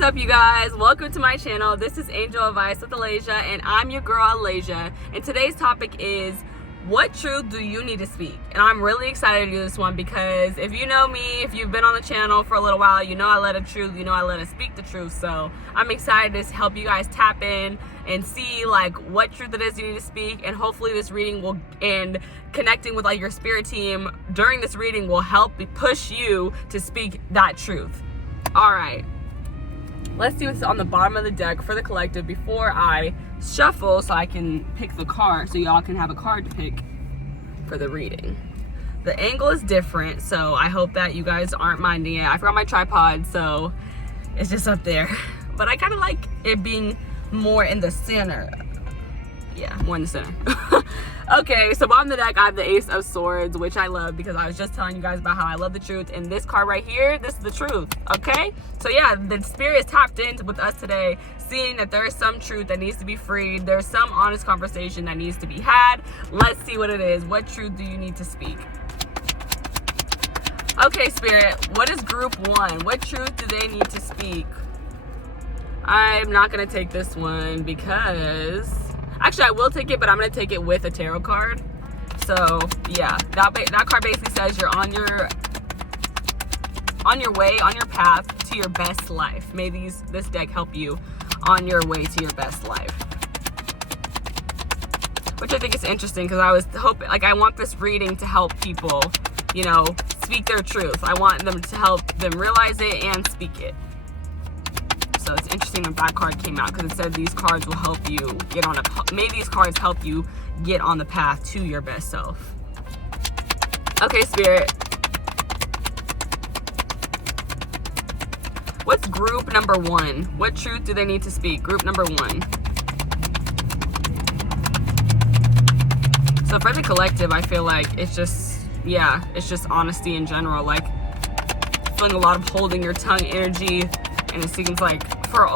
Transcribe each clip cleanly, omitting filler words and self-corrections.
What's up, you guys? Welcome to my channel. This is Angel Advice with Alaysia, and I'm your girl Alaysia. And today's topic is, what truth do you need to speak? And I'm really excited to do this one because if you know me, if you've been on the channel for a little while, you know I let it truth, you know I let it speak the truth. So I'm excited to help you guys tap in and see like what truth it is you need to speak, and hopefully this reading will, and connecting with like your spirit team during this reading will help push you to speak that truth. All right. Let's see what's on the bottom of the deck for the collective before I shuffle so I can pick the card, so y'all can have a card to pick for the reading. The angle is different, so I hope that you guys aren't minding it. I forgot my tripod, so it's just up there. But I kind of like it being more in the center. Yeah, more in the center. Okay, so bottom of the deck, I have the Ace of Swords, which I love because I was just telling you guys about how I love the truth. And this card right here, this is the truth, okay? So yeah, the spirit is tapped in with us today, seeing that there is some truth that needs to be freed. There's some honest conversation that needs to be had. Let's see what it is. What truth do you need to speak? Okay, Spirit, what is group one? What truth do they need to speak? I'm not going to take this one because... Actually, I will take it, but I'm going to take it with a tarot card. So, yeah, that card basically says you're on your way, on your path to your best life. May this deck help you on your way to your best life. Which I think is interesting because I was hoping, like, I want this reading to help people, you know, speak their truth. I want them to help them realize it and speak it. So it's interesting that card came out because it said these cards will help you get on may these cards help you get on the path to your best self. Okay, Spirit. What's group number one? What truth do they need to speak? Group number one. So for the collective, I feel like it's just, yeah, it's just honesty in general. Like feeling a lot of holding your tongue energy. And it seems like for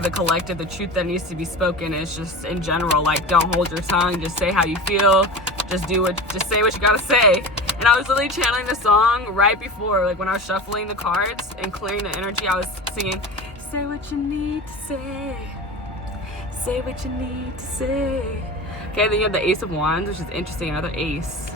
the collective, the truth that needs to be spoken is just in general, like, don't hold your tongue, just say how you feel, just say what you gotta say. And I was literally channeling the song right before, like when I was shuffling the cards and clearing the energy, I was singing, say what you need to say what you need to say. Okay, then you have the Ace of Wands, which is interesting, another ace.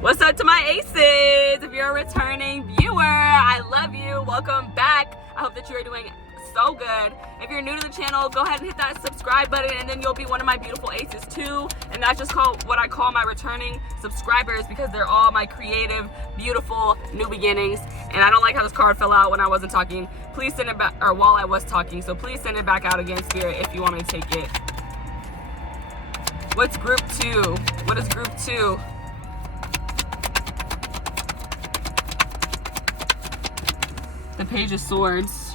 What's up to my aces? If you're a returning viewer, I love you. Welcome back. I hope that you are doing so good. If you're new to the channel, go ahead and hit that subscribe button, and then you'll be one of my beautiful aces too. And that's just what I call my returning subscribers, because they're all my creative, beautiful new beginnings. And I don't like how this card fell out when I wasn't talking. Please send it back, or while I was talking. So please send it back out again, Spirit, if you want me to take it. What's group two? What is group two? The Page of Swords.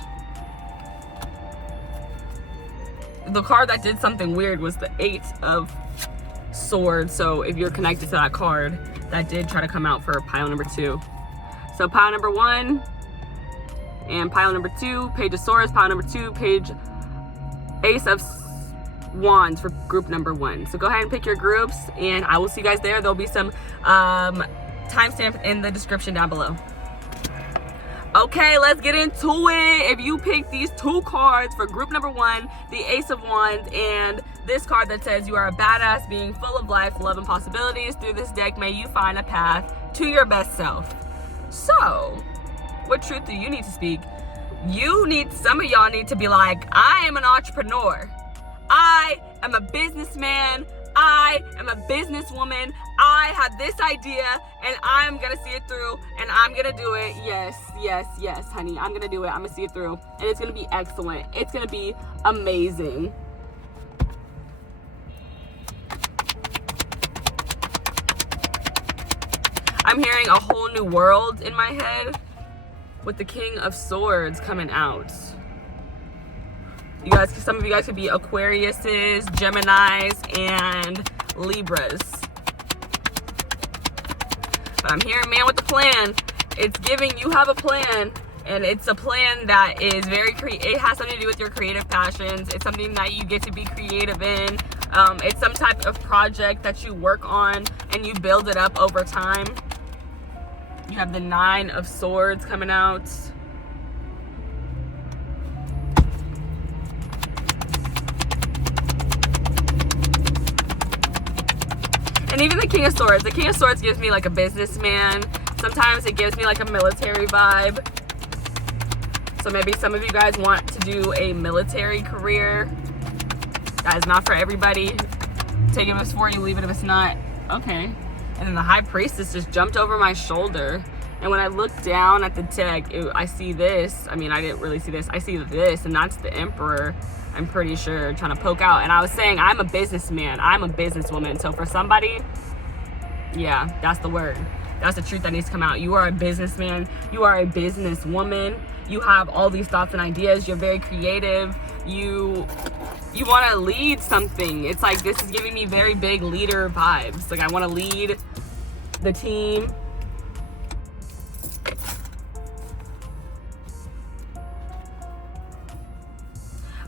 The card that did something weird was the Eight of Swords. So if you're connected to that card, that did try to come out for pile number two. So pile number one and pile number two, Page of Swords. Pile number two, Ace of Wands for group number one. So go ahead and pick your groups, and I will see you guys there. There'll be some timestamp in the description down below. Okay, let's get into it. If you pick these two cards for group number one, the Ace of Wands, and this card that says you are a badass being full of life, love, and possibilities, through this deck, may you find a path to your best self. So, what truth do you need to speak? Some of y'all need to be like, I am an entrepreneur. I am a businessman. I am a businesswoman. I have this idea and I'm gonna see it through and I'm gonna do it. Yes, yes, yes, honey. I'm gonna do it. I'm gonna see it through and it's gonna be excellent. It's gonna be amazing. I'm hearing a whole new world in my head with the King of Swords coming out. You guys, some of you guys could be Aquariuses, Geminis, and Libras. But I'm hearing man with a plan. It's giving you have a plan, and it's a plan that is very it has something to do with your creative passions. It's something that you get to be creative in. It's some type of project that you work on and you build it up over time. You have the Nine of Swords coming out. And even the King of Swords. The King of Swords gives me like a businessman. Sometimes it gives me like a military vibe. So maybe some of you guys want to do a military career. That is not for everybody. Take it if it's for you, leave it if it's not. Okay. And then the High Priestess just jumped over my shoulder. And when I look down at the deck, I see this. I mean, I didn't really see this. I see this, and that's the Emperor, I'm pretty sure, trying to poke out. And I was saying, I'm a businessman. I'm a businesswoman. So for somebody, yeah, that's the word. That's the truth that needs to come out. You are a businessman. You are a businesswoman. You have all these thoughts and ideas. You're very creative. You want to lead something. It's like, this is giving me very big leader vibes. Like, I want to lead the team.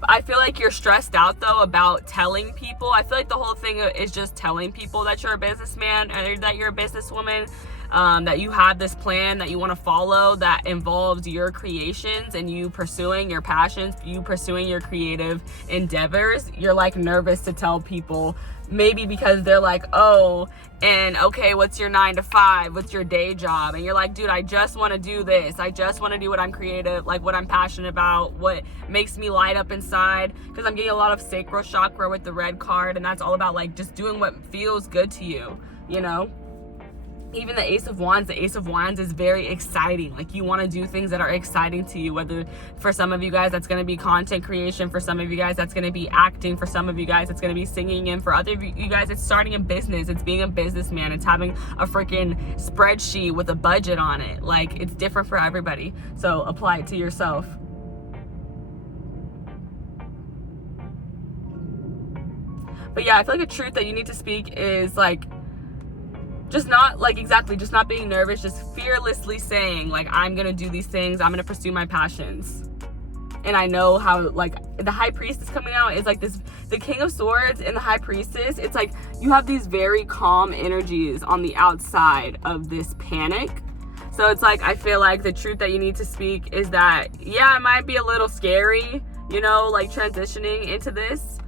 I feel like you're stressed out though about telling people. I feel like the whole thing is just telling people that you're a businessman or that you're a businesswoman, that you have this plan that you want to follow that involves your creations and you pursuing your passions, you pursuing your creative endeavors. You're like nervous to tell people, maybe because they're like, oh, and okay, what's your 9 to 5? What's your day job? And you're like, dude, I just want to do this. I just want to do what I'm creative, like what I'm passionate about, what makes me light up inside. Because I'm getting a lot of sacral chakra with the red card, and that's all about like just doing what feels good to you, you know? Even the Ace of Wands is very exciting. Like, you want to do things that are exciting to you, whether for some of you guys that's going to be content creation, for some of you guys that's going to be acting, for some of you guys it's going to be singing, and for other of you guys it's starting a business, it's being a businessman, it's having a freaking spreadsheet with a budget on it. Like, it's different for everybody, so apply it to yourself. But yeah, I feel like a truth that you need to speak is like, just not like exactly, just not being nervous, just fearlessly saying like, I'm gonna do these things, I'm gonna pursue my passions. And I know how, like, the High Priestess coming out is like this, the King of Swords and the High Priestess, it's like you have these very calm energies on the outside of this panic. So it's like, I feel like the truth that you need to speak is that, yeah, it might be a little scary, you know, like transitioning into this,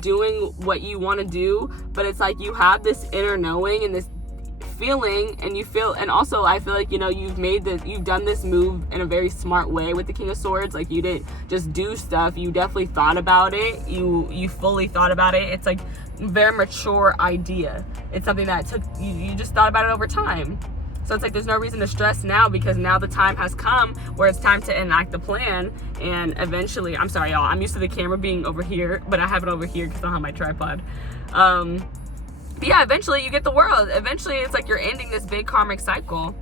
doing what you want to do, but it's like you have this inner knowing and this feeling, and you feel, and also I feel like, you know, you've done this move in a very smart way with the King of Swords. Like, you didn't just do stuff, you definitely thought about it, you fully thought about it. It's like a very mature idea. It's something that took you just thought about it over time. So it's like there's no reason to stress now, because now the time has come where it's time to enact the plan. And eventually, I'm sorry y'all, I'm used to the camera being over here, but I have it over here because I don't have my tripod. But yeah, eventually you get the world. Eventually it's like you're ending this big karmic cycle.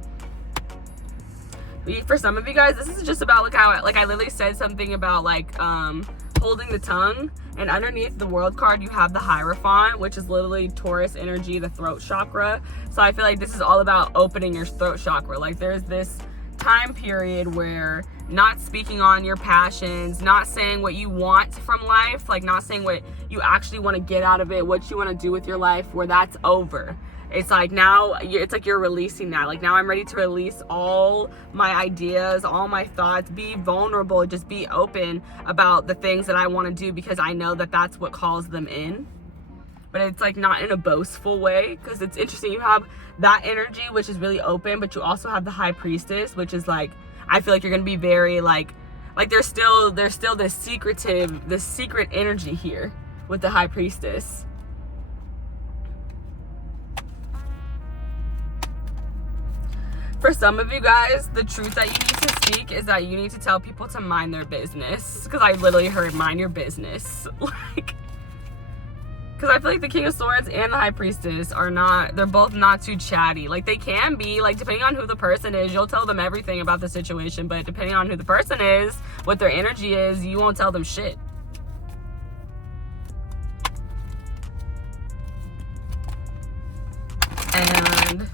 For some of you guys, this is just about like how, like, I literally said something about like holding the tongue, and underneath the world card you have the Hierophant, which is literally Taurus energy, the throat chakra. So I feel like this is all about opening your throat chakra. Like, there's this time period where not speaking on your passions, not saying what you want from life, like not saying what you actually want to get out of it, what you want to do with your life, where that's over. It's like now, it's like you're releasing that. Like, now I'm ready to release all my ideas, all my thoughts, be vulnerable, just be open about the things that I want to do, because I know that that's what calls them in. But it's like not in a boastful way, because it's interesting. You have that energy, which is really open, but you also have the High Priestess, which is like, I feel like you're gonna be very like there's still this secret energy here with the High Priestess. For some of you guys, the truth that you need to speak is that you need to tell people to mind their business, because I literally heard mind your business. Like, because I feel like the King of Swords and the High Priestess they're both not too chatty. Like, they can be, like, depending on who the person is, you'll tell them everything about the situation, but depending on who the person is, what their energy is, you won't tell them shit. And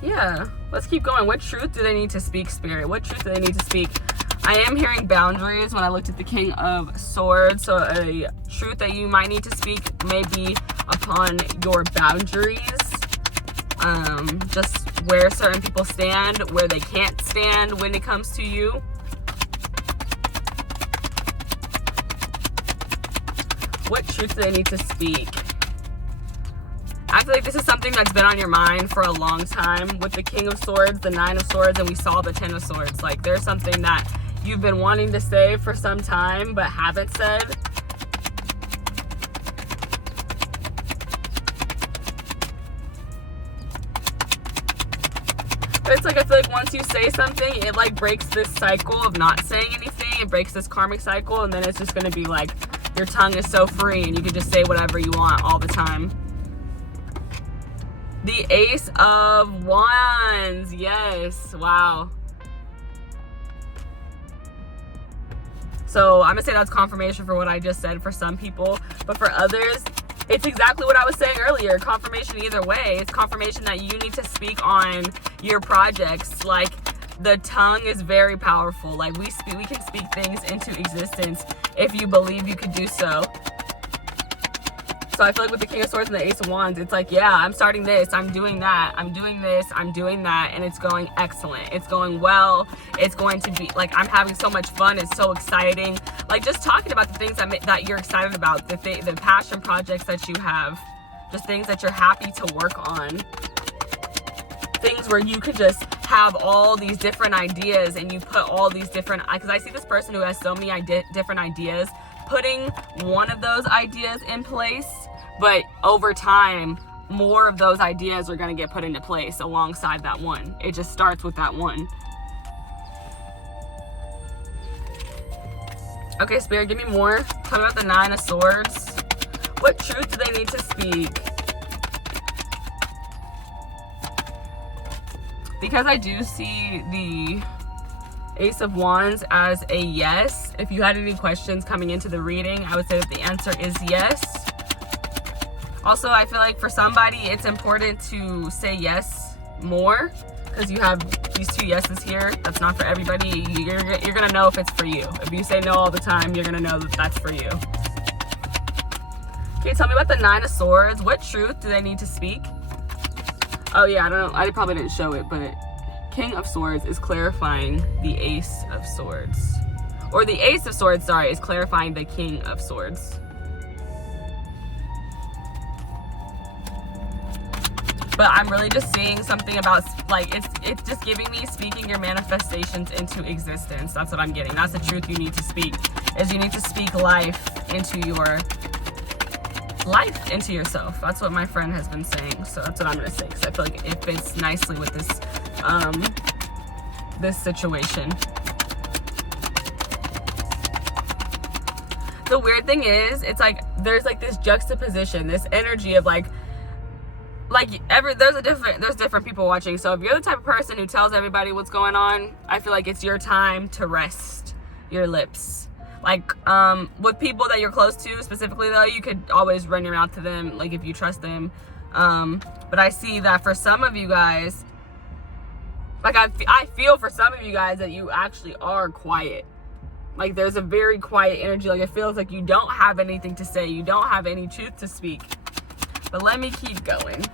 yeah, let's keep going. What truth do they need to speak, Spirit? What truth do they need to speak? I am hearing boundaries when I looked at the King of Swords. So a truth that you might need to speak may be upon your boundaries. Just where certain people stand, where they can't stand when it comes to you. What truth do they need to speak? feel like this is something that's been on your mind for a long time with the King of Swords, the Nine of Swords, and we saw the Ten of Swords. Like, there's something that you've been wanting to say for some time but haven't said. But it's like, I feel like once you say something, it like breaks this cycle of not saying anything. It breaks this karmic cycle, and then it's just going to be like your tongue is so free and you can just say whatever you want all the time. The Ace of Wands. Yes. Wow. So I'm going to say that's confirmation for what I just said for some people. But for others, it's exactly what I was saying earlier. Confirmation either way. It's confirmation that you need to speak on your projects. Like, the tongue is very powerful. Like, we can speak things into existence if you believe you could do so. So I feel like with the King of Swords and the Ace of Wands, it's like, yeah, I'm starting this, I'm doing that, I'm doing this, I'm doing that, and it's going excellent. It's going well. It's going to be, like, I'm having so much fun. It's so exciting. Like, just talking about the things that you're excited about, the passion projects that you have, just things that you're happy to work on. Things where you could just have all these different ideas and you put all these different, because I see this person who has so many different ideas, putting one of those ideas in place, but over time more of those ideas are going to get put into place alongside that one. It just starts with that one. Okay, Spirit, give me more. Tell me about the Nine of Swords. What truth do they need to speak? Because I do see the Ace of Wands as a yes. If you had any questions coming into the reading, I would say that the answer is yes. Also, I feel like for somebody, it's important to say yes more, because you have these two yeses here. That's not for everybody. You're gonna know if it's for you. If you say no all the time, you're gonna know that that's for you. Okay, tell me about the Nine of Swords. What truth do they need to speak? Oh yeah, I don't know. I probably didn't show it, but King of Swords is clarifying the Ace of Swords. Or the Ace of Swords, sorry, is clarifying the King of Swords. But I'm really just seeing something about, like, it's just giving me speaking your manifestations into existence. That's what I'm getting. That's the truth you need to speak, is you need to speak life into yourself. That's what my friend has been saying. So that's what I'm going to say, because I feel like it fits nicely with this this situation. The weird thing is, it's like there's like this juxtaposition, this energy of there's different people watching. So if you're the type of person who tells everybody what's going on, I feel like it's your time to rest your lips. Like, with people that you're close to specifically, though, you could always run your mouth to them, like, if you trust them. But I see that for some of you guys, like, I feel for some of you guys that you actually are quiet. Like, there's a very quiet energy. Like, it feels like you don't have anything to say. You don't have any truth to speak. But let me keep going.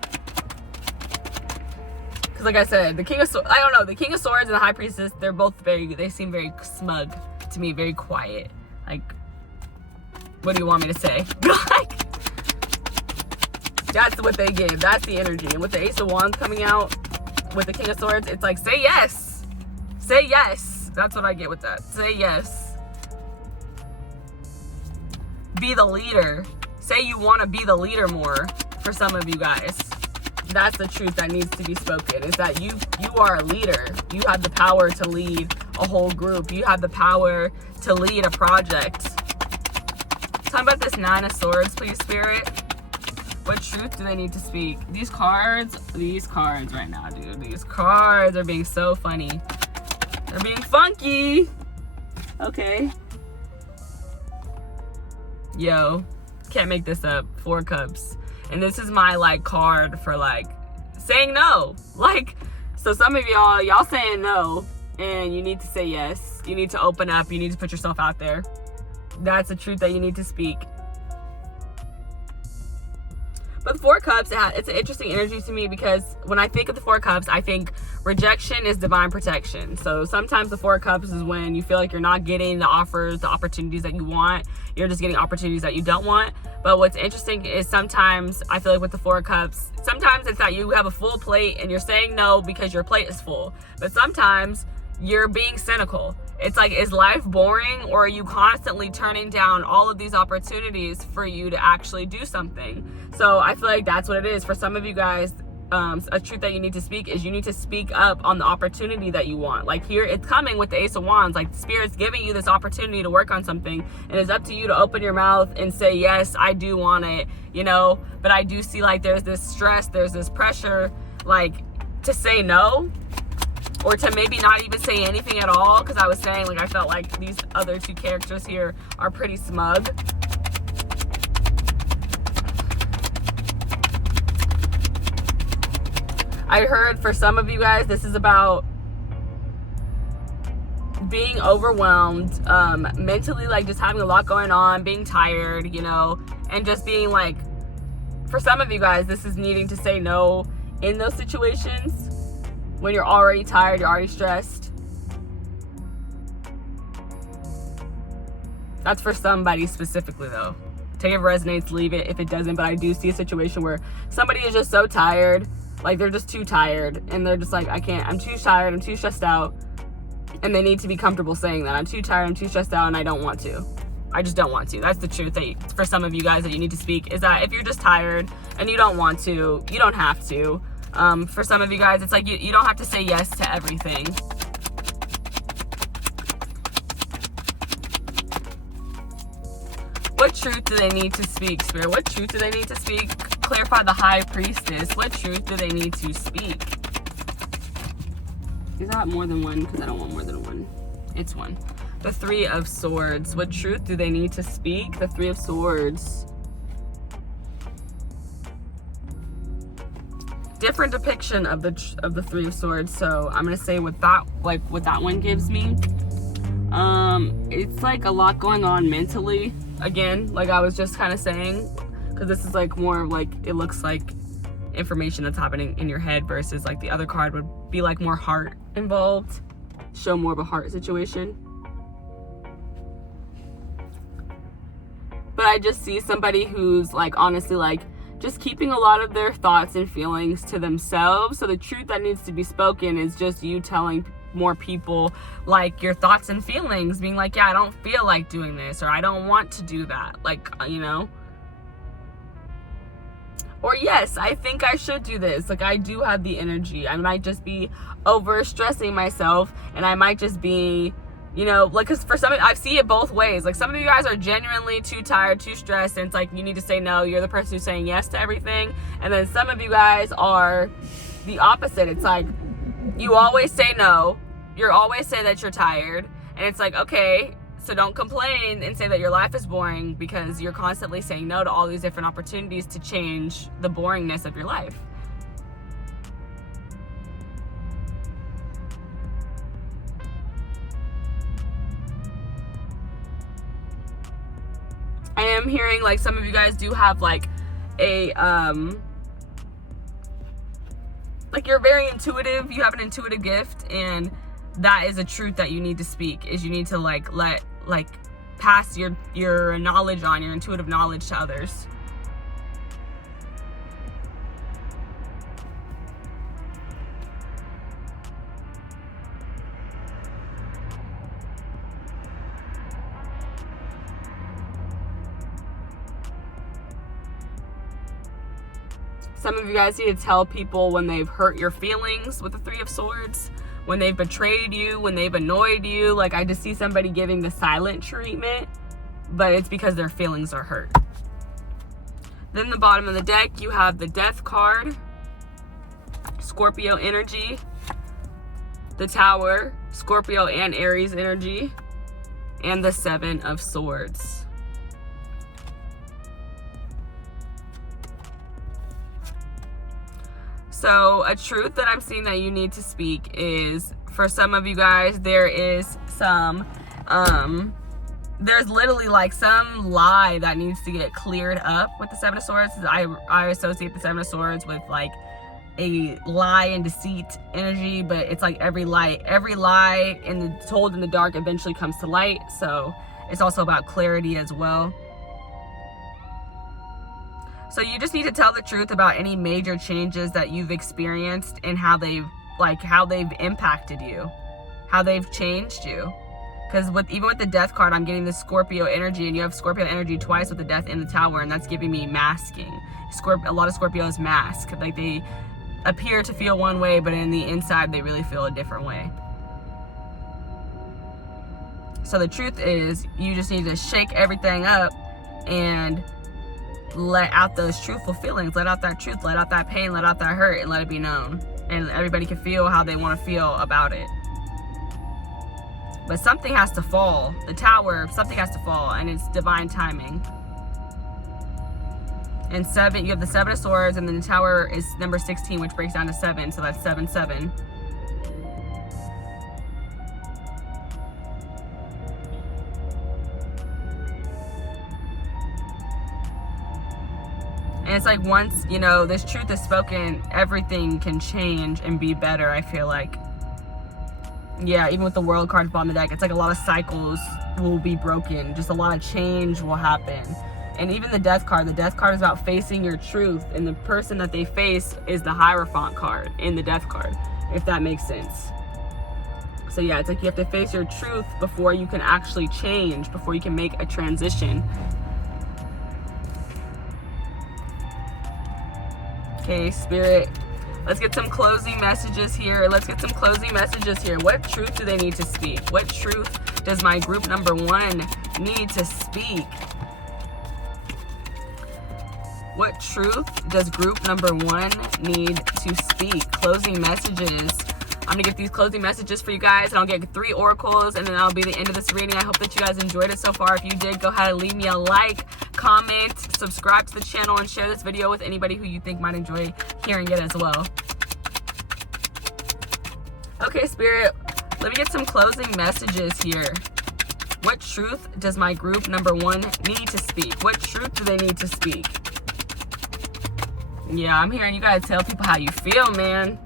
Because, like I said, the King of Swords, I don't know, the King of Swords and the High Priestess, they seem very smug to me, very quiet. Like, what do you want me to say? Like, that's what they give. That's the energy. And with the Ace of Wands coming out, with the King of Swords, it's like, say yes. Say yes. That's what I get with that. Say yes. Be the leader. Say you want to be the leader more for some of you guys. That's the truth that needs to be spoken, is that you are a leader. You have the power to lead a whole group. You have the power to lead a project. Tell me about this Nine of Swords, please, Spirit. What truth do they need to speak? These cards right now, dude. These cards are being so funny. They're being funky. Okay. Yo, can't make this up. 4 Cups. And this is my, like, card for, like, saying no. Like, so some of y'all saying no, and you need to say yes. You need to open up. You need to put yourself out there. That's the truth that you need to speak. With Four Cups, it's an interesting energy to me because when I think of the Four Cups, I think rejection is divine protection. So sometimes the Four Cups is when you feel like you're not getting the offers, the opportunities that you want. You're just getting opportunities that you don't want. But what's interesting is sometimes I feel like with the Four Cups, sometimes it's that you have a full plate and you're saying no because your plate is full. But sometimes you're being cynical. It's like, is life boring, or are you constantly turning down all of these opportunities for you to actually do something? So I feel like that's what it is. For some of you guys, a truth that you need to speak is you need to speak up on the opportunity that you want. Like here, it's coming with the Ace of Wands. Like the Spirit's giving you this opportunity to work on something, and it's up to you to open your mouth and say, yes, I do want it, you know? But I do see like there's this stress, there's this pressure, like to say no, or to maybe not even say anything at all, because I was saying, like, I felt like these other two characters here are pretty smug. I heard for some of you guys, this is about being overwhelmed, mentally, like just having a lot going on, being tired, you know, and just being like, for some of you guys, this is needing to say no in those situations. When you're already tired, you're already stressed. That's for somebody specifically though. Take it if it resonates, leave it if it doesn't. But I do see a situation where somebody is just so tired, like they're just too tired, and they're just like, I can't, I'm too tired, I'm too stressed out. And they need to be comfortable saying that. I'm too tired, I'm too stressed out, and I don't want to. I just don't want to. That's the truth that for some of you guys that you need to speak, is that if you're just tired and you don't want to, you don't have to. For some of you guys, it's like you don't have to say yes to everything. What truth do they need to speak, Spirit? What truth do they need to speak? Clarify the High Priestess. What truth do they need to speak? Is that more than one? Because I don't want more than one. It's one. The Three of Swords. What truth do they need to speak? The Three of Swords. Different depiction of the Three of Swords. So I'm gonna say what that one gives me. It's like a lot going on mentally. Again, like I was just kind of saying, because this is like more like, it looks like information that's happening in your head versus like the other card would be like more heart involved, show more of a heart situation. But I just see somebody who's like honestly like just keeping a lot of their thoughts and feelings to themselves. So the truth that needs to be spoken is just you telling more people like your thoughts and feelings, being like, yeah, I don't feel like doing this, or I don't want to do that, like, you know, or yes, I think I should do this, like I do have the energy. I might just be over stressing myself, and I might just be, you know, like, because for some, I see it both ways. Like some of you guys are genuinely too tired, too stressed, and it's like you need to say no. You're the person who's saying yes to everything. And then some of you guys are the opposite. It's like you always say no. You always say that you're tired, and it's like, okay, so don't complain and say that your life is boring, because you're constantly saying no to all these different opportunities to change the boringness of your life. I am hearing like some of you guys do have like a like you're very intuitive. You have an intuitive gift, and that is a truth that you need to speak. Is you need to like pass your knowledge on, your intuitive knowledge to others. Some of you guys need to tell people when they've hurt your feelings with the Three of Swords, when they've betrayed you, when they've annoyed you. Like I just see somebody giving the silent treatment, but it's because their feelings are hurt. Then the bottom of the deck, you have the Death card, Scorpio energy, the Tower, Scorpio and Aries energy, and the Seven of Swords. So a truth that I'm seeing that you need to speak is, for some of you guys, there is some there's literally like some lie that needs to get cleared up with the Seven of Swords. I associate the Seven of Swords with like a lie and deceit energy, but it's like every lie told in the dark eventually comes to light. So it's also about clarity as well. So you just need to tell the truth about any major changes that you've experienced and how they've impacted you, how they've changed you. Because even with the Death card, I'm getting the Scorpio energy, and you have Scorpio energy twice with the Death in the Tower, and that's giving me masking. A lot of Scorpios mask. Like, they appear to feel one way, but in the inside, they really feel a different way. So the truth is, you just need to shake everything up and let out those truthful feelings. Let out that truth, let out that pain, let out that hurt, and let it be known. And everybody can feel how they want to feel about it. But something has to fall. The Tower, something has to fall, and it's divine timing. And 7, you have the Seven of Swords, and then the Tower is number 16, which breaks down to 7, so that's 7, 7. And it's like, once, you know, this truth is spoken, everything can change and be better, I feel like. Yeah, even with the World card on the deck, it's like a lot of cycles will be broken. Just a lot of change will happen. And even the Death card is about facing your truth. And the person that they face is the Hierophant card in the Death card, if that makes sense. So yeah, it's like you have to face your truth before you can actually change, before you can make a transition. Okay, Spirit. Let's get some closing messages here. What truth do they need to speak? What truth does my group number 1 need to speak? What truth does group number 1 need to speak? Closing messages. I'm going to get these closing messages for you guys, and I'll get 3 oracles, and then that'll be the end of this reading. I hope that you guys enjoyed it so far. If you did, go ahead and leave me a like, comment, subscribe to the channel, and share this video with anybody who you think might enjoy hearing it as well. Okay, Spirit, let me get some closing messages here. What truth does my group number 1 need to speak? What truth do they need to speak? Yeah, I'm hearing you gotta tell people how you feel, man.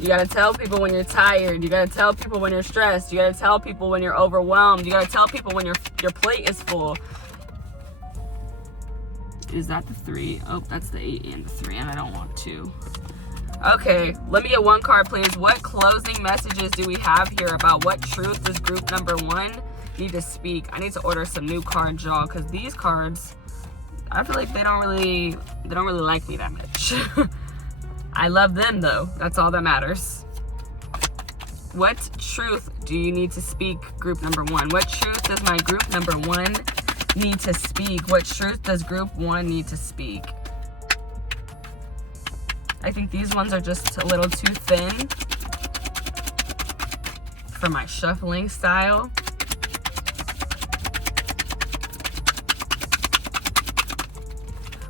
You gotta tell people when you're tired. You gotta tell people when you're stressed. You gotta tell people when you're overwhelmed. You gotta tell people when your plate is full. Is that the 3? Oh, that's the 8 and the 3, and I don't want 2. Okay, let me get 1 card, please. What closing messages do we have here about what truth does group number 1 need to speak? I need to order some new cards, y'all, because these cards, I feel like they don't really like me that much. I love them, though. That's all that matters. What truth do you need to speak, group number 1? What truth does my group number 1 need to speak? What truth does group 1 need to speak? I think these ones are just a little too thin for my shuffling style.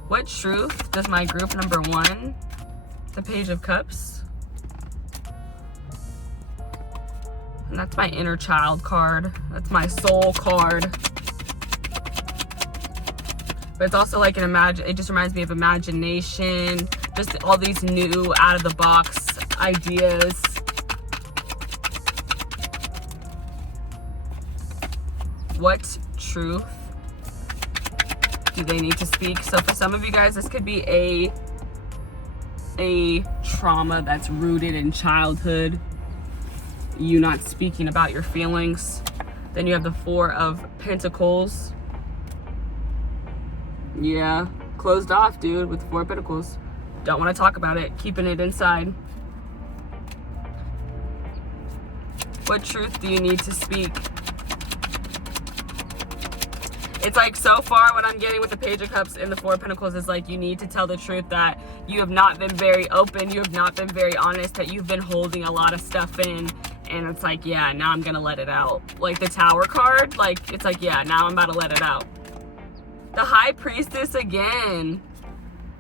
What truth does my group number 1? The Page of Cups. And that's my inner child card. That's my soul card. But it's also like it just reminds me of imagination. Just all these new out of the box ideas. What truth do they need to speak? So for some of you guys, this could be a trauma that's rooted in childhood, you not speaking about your feelings. Then you have the 4 of Pentacles. Yeah, closed off, dude, with 4 of Pentacles. Don't want to talk about it, keeping it inside. What truth do you need to speak? It's like, so far what I'm getting with the Page of Cups and the 4 of Pentacles is like, you need to tell the truth that you have not been very open, you have not been very honest, that you've been holding a lot of stuff in. And it's like, yeah, now I'm gonna let it out. Like the Tower card, like, it's like, yeah, now I'm about to let it out. The High Priestess again.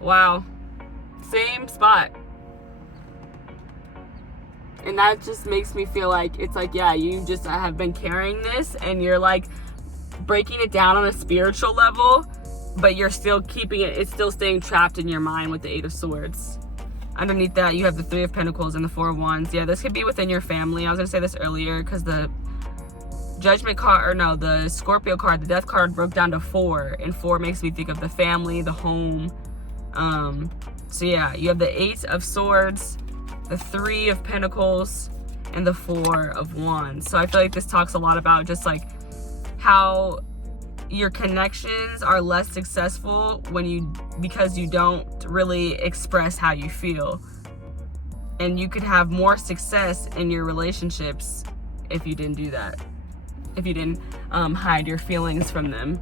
Wow. Same spot. And that just makes me feel like it's like, yeah, you just have been carrying this and you're like breaking it down on a spiritual level, but you're still keeping it, it's still staying trapped in your mind with the Eight of Swords. Underneath that, you have the Three of Pentacles and the Four of Wands. Yeah, this could be within your family. I was going to say this earlier because the Judgment card, or no, the Scorpio card, the Death card broke down to 4. And 4 makes me think of the family, the home. So yeah, you have the Eight of Swords, the Three of Pentacles, and the Four of Wands. So I feel like this talks a lot about just like how your connections are less successful because you don't really express how you feel, and you could have more success in your relationships if you didn't do that, if you didn't hide your feelings from them.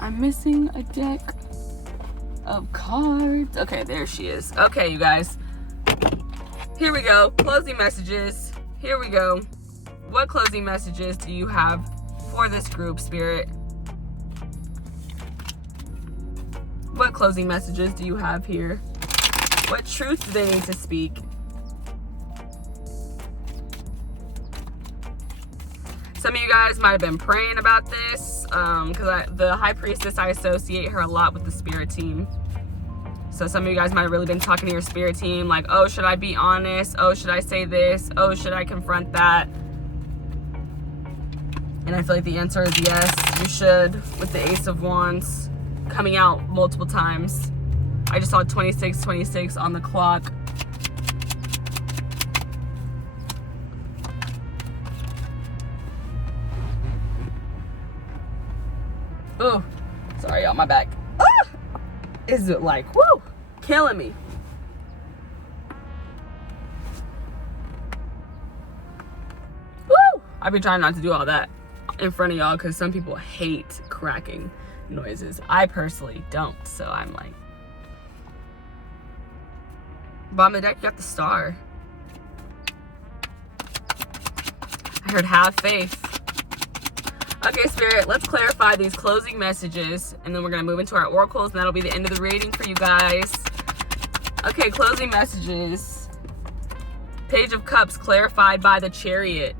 I'm missing a deck of cards. Okay, there she is. Okay, you guys, here we go. Closing messages. Here we go. What closing messages do you have for this group, Spirit? What closing messages do you have here? What truth do they need to speak? Some of you guys might have been praying about this because the High Priestess, I associate her a lot with the Spirit team. So some of you guys might have really been talking to your Spirit team like, oh, should I be honest? Oh, should I say this? Oh, should I confront that? And I feel like the answer is yes, you should, with the Ace of Wands coming out multiple times. I just saw 2626 on the clock. Oh, sorry y'all, my back. Ah! Is it like, woo, killing me. Woo! I've been trying not to do all that in front of y'all because some people hate cracking noises. I personally don't, so I'm like. Bottom of the deck, you got the Star. I heard have faith. Okay, Spirit, let's clarify these closing messages, and then we're going to move into our oracles, and that'll be the end of the reading for you guys. Okay, closing messages. Page of Cups clarified by the Chariot.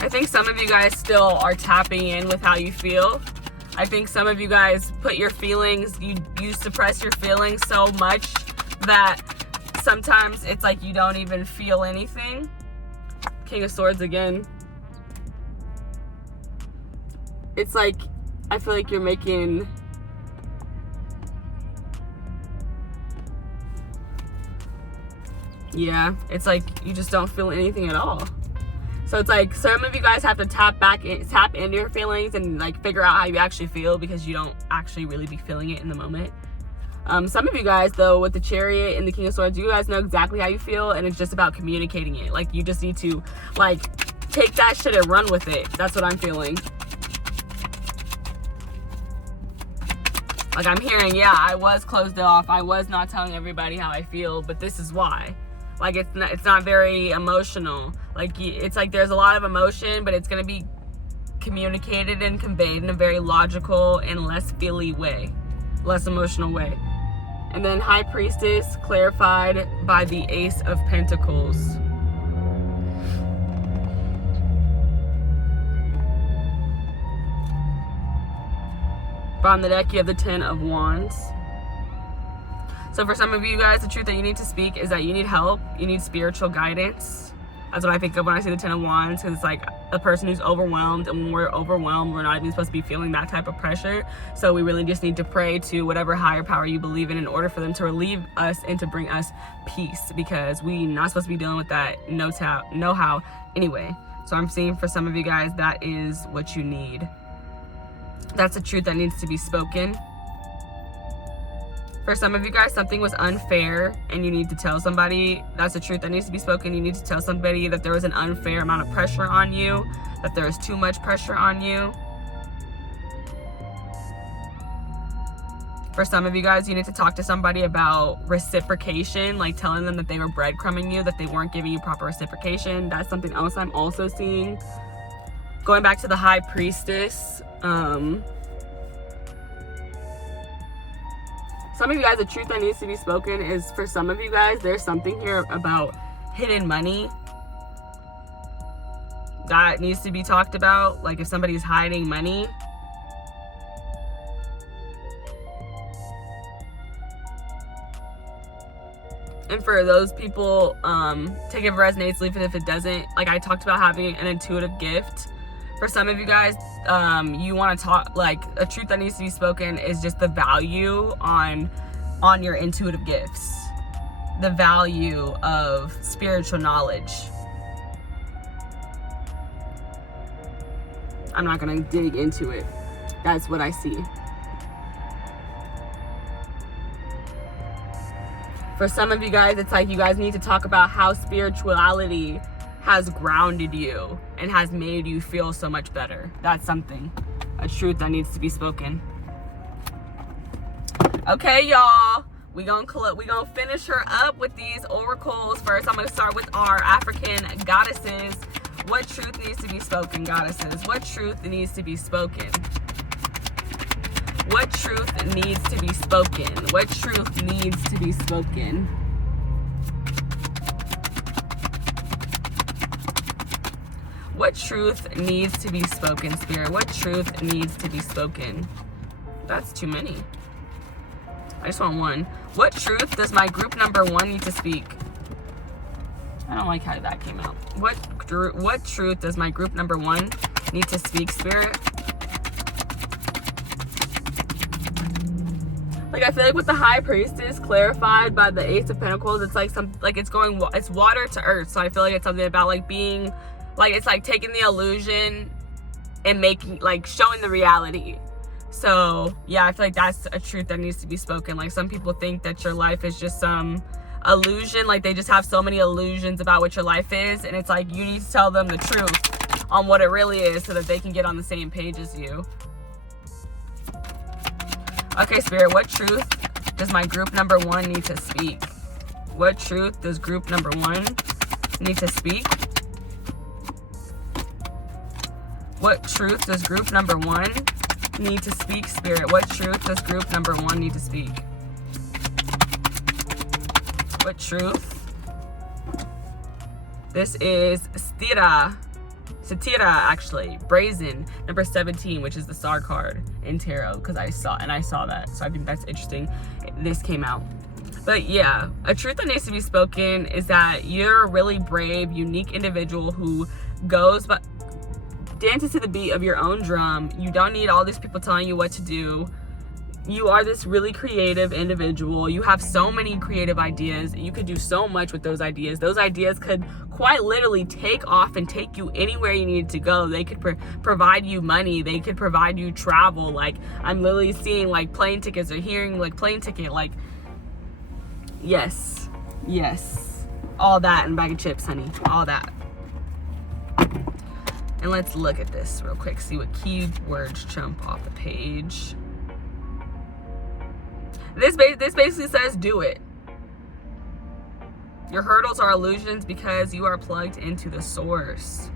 I think some of you guys still are tapping in with how you feel. I think some of you guys put your feelings, you suppress your feelings so much that sometimes it's like you don't even feel anything. King of Swords again. It's like, I feel like you're making... Yeah, it's like you just don't feel anything at all. So it's like some of you guys have to tap into your feelings and like figure out how you actually feel because you don't actually really be feeling it in the moment. Some of you guys though, with the Chariot and the King of Swords, you guys know exactly how you feel, and it's just about communicating it. Like you just need to like take that shit and run with it. That's what I'm feeling. Like I'm hearing, yeah, I was closed off. I was not telling everybody how I feel, but this is why. Like it's not very emotional. Like it's like there's a lot of emotion, but it's gonna be communicated and conveyed in a very logical and less feely way, less emotional way. And then High Priestess clarified by the Ace of Pentacles. Bottom of the deck, you have the Ten of Wands. So for some of you guys, the truth that you need to speak is that you need help. You need spiritual guidance. That's what I think of when I see the Ten of Wands, because it's like a person who's overwhelmed, and when we're overwhelmed, we're not even supposed to be feeling that type of pressure. So we really just need to pray to whatever higher power you believe in order for them to relieve us and to bring us peace, because we're not supposed to be dealing with that no how anyway. So I'm seeing for some of you guys, that is what you need. That's the truth that needs to be spoken. For some of you guys, something was unfair and you need to tell somebody. That's the truth that needs to be spoken. You need to tell somebody that there was an unfair amount of pressure on you, that there is too much pressure on you. For some of you guys, you need to talk to somebody about reciprocation, like telling them that they were breadcrumbing you, that they weren't giving you proper reciprocation. That's something else I'm also seeing. going back to the high priestess, some of you guys, the truth that needs to be spoken is, for some of you guys, there's something here about hidden money that needs to be talked about. Like if somebody's hiding money. And for those people, take it if it resonates, leave it if it doesn't. Like I talked about having an intuitive gift. For some of you guys, you want to talk, like a truth that needs to be spoken is just the value on your intuitive gifts. The value of spiritual knowledge. I'm not going to dig into it. That's what I see. For some of you guys, it's like you guys need to talk about how spirituality has grounded you and has made you feel so much better. That's something, a truth that needs to be spoken. Okay, y'all, we gonna finish her up with these oracles. First, I'm gonna start with our African goddesses. What truth needs to be spoken, goddesses? What truth needs to be spoken? What truth needs to be spoken? What truth needs to be spoken? What truth needs to be spoken, Spirit? What truth needs to be spoken? That's too many. I just want one. What truth does my group number 1 need to speak? I don't like how that came out. What truth does my group number 1 need to speak, Spirit? Like I feel like with the High Priestess clarified by the Ace of Pentacles, it's like it's water to earth. So I feel like it's something about like being, like it's like taking the illusion and making, like showing the reality. So yeah, I feel like that's a truth that needs to be spoken. Like some people think that your life is just some illusion, like they just have so many illusions about what your life is, and it's like you need to tell them the truth on what it really is so that they can get on the same page as you. Okay, Spirit, what truth does my group number 1 need to speak? What truth does group number 1 need to speak? What truth does group number 1 need to speak, Spirit? What truth does group number 1 need to speak? What truth? This is Satira, actually. Brazen, number 17, which is the star card in tarot, because I saw that. So I think that's interesting. This came out. But yeah, a truth that needs to be spoken is that you're a really brave, unique individual who dances to the beat of your own drum. You don't need all these people telling you what to do. You are this really creative individual. You have so many creative ideas. You could do so much with those ideas. Those ideas could quite literally take off and take you anywhere you need to go. They could provide you money. They could provide you travel. Like I'm literally seeing like plane tickets or hearing like plane ticket. Like yes, all that and a bag of chips, honey. All that. And let's look at this real quick. See what keywords jump off the page. This basically says do it. Your hurdles are illusions because you are plugged into the source.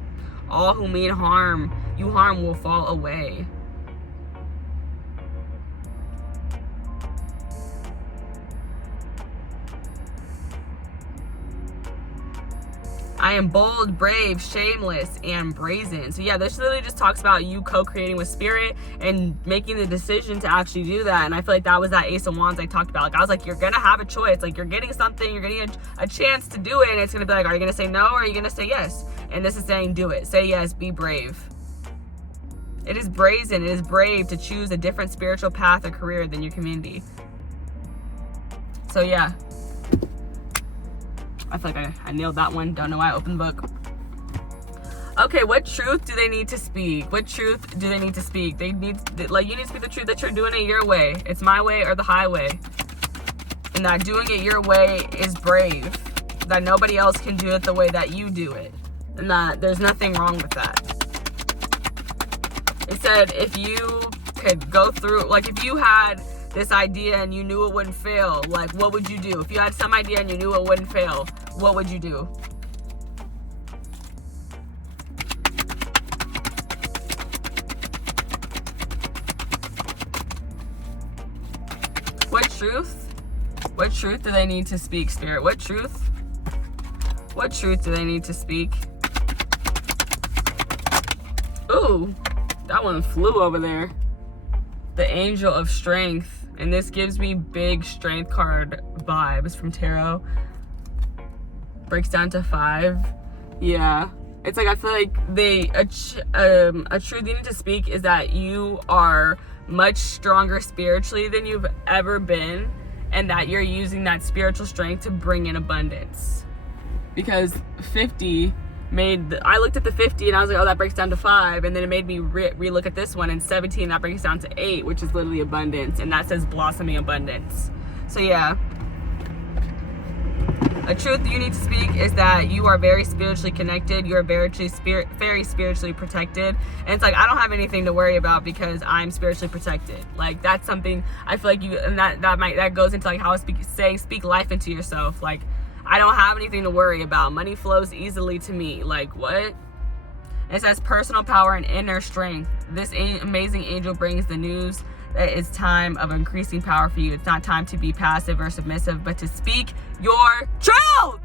All who mean harm, you harm will fall away. I am bold, brave, shameless, and brazen. So yeah, this literally just talks about you co-creating with Spirit and making the decision to actually do that. And I feel like that was that Ace of Wands I talked about. Like I was like, you're gonna have a choice. Like you're getting something, you're getting a chance to do it, and it's gonna be like, are you gonna say no or are you gonna say yes? And this is saying do it. Say yes, be brave. It is brazen, it is brave to choose a different spiritual path or career than your community. So yeah. I feel like I nailed that one. Don't know why I opened the book. Okay, what truth do they need to speak? What truth do they need to speak? You need to speak the truth that you're doing it your way. It's my way or the highway. And that doing it your way is brave. That nobody else can do it the way that you do it. And that there's nothing wrong with that. It said if you could go through, like if you had this idea and you knew it wouldn't fail, like what would you do? If you had some idea and you knew it wouldn't fail, what would you do? truth? What truth do they need to speak, Spirit? What truth? What truth do they need to speak? Ooh, that one flew over there. The Angel of Strength. And this gives me big strength card vibes from tarot. Breaks down to 5. Yeah. It's like, I feel like a truth you need to speak is that you are much stronger spiritually than you've ever been. And that you're using that spiritual strength to bring in abundance. Because 50 I looked at the 50 and I was like, oh, that breaks down to 5. And then it made me re-look at this one, and 17, that breaks down to 8, which is literally abundance. And that says blossoming abundance. So yeah. A truth you need to speak is that you are very spiritually connected. You're very spiritually protected. And it's like, I don't have anything to worry about because I'm spiritually protected. Like, that's something I feel like that goes into like how I speak life into yourself. Like, I don't have anything to worry about. Money flows easily to me. Like, what? It says personal power and inner strength. This amazing angel brings the news that it's time of increasing power for you. It's not time to be passive or submissive, but to speak your truth.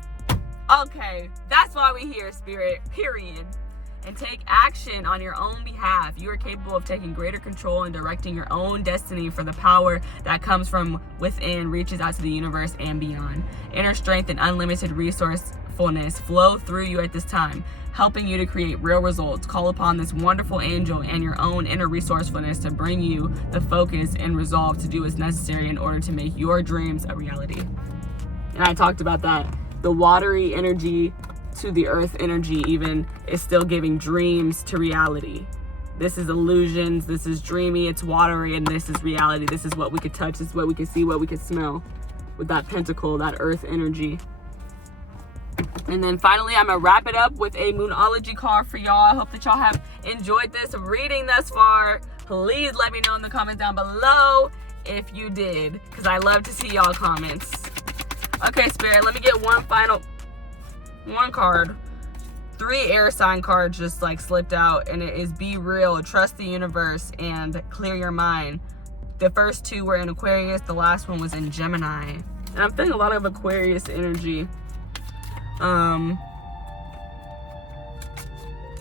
Okay, that's why we're here, Spirit, period. And take action on your own behalf. You are capable of taking greater control and directing your own destiny, for the power that comes from within reaches out to the universe and beyond. Inner strength and unlimited resourcefulness flow through you at this time, helping you to create real results. Call upon this wonderful angel and your own inner resourcefulness to bring you the focus and resolve to do what's necessary in order to make your dreams a reality. And I talked about that. The watery energy to the earth energy even is still giving dreams to reality. This is illusions, this is dreamy, it's watery, and this is reality. This is what we could touch, this is what we could see, what we could smell with that pentacle, that earth energy. And then finally, I'm gonna wrap it up with a Moonology card for y'all. I hope that y'all have enjoyed this reading thus far. Please let me know in the comments down below if you did, because I love to see y'all comments. Okay, Spirit, let me get one card. 3 air sign cards just like slipped out, and it is be real, trust the universe, and clear your mind. The first 2 were in Aquarius, the last one was in Gemini. And I'm feeling a lot of Aquarius energy.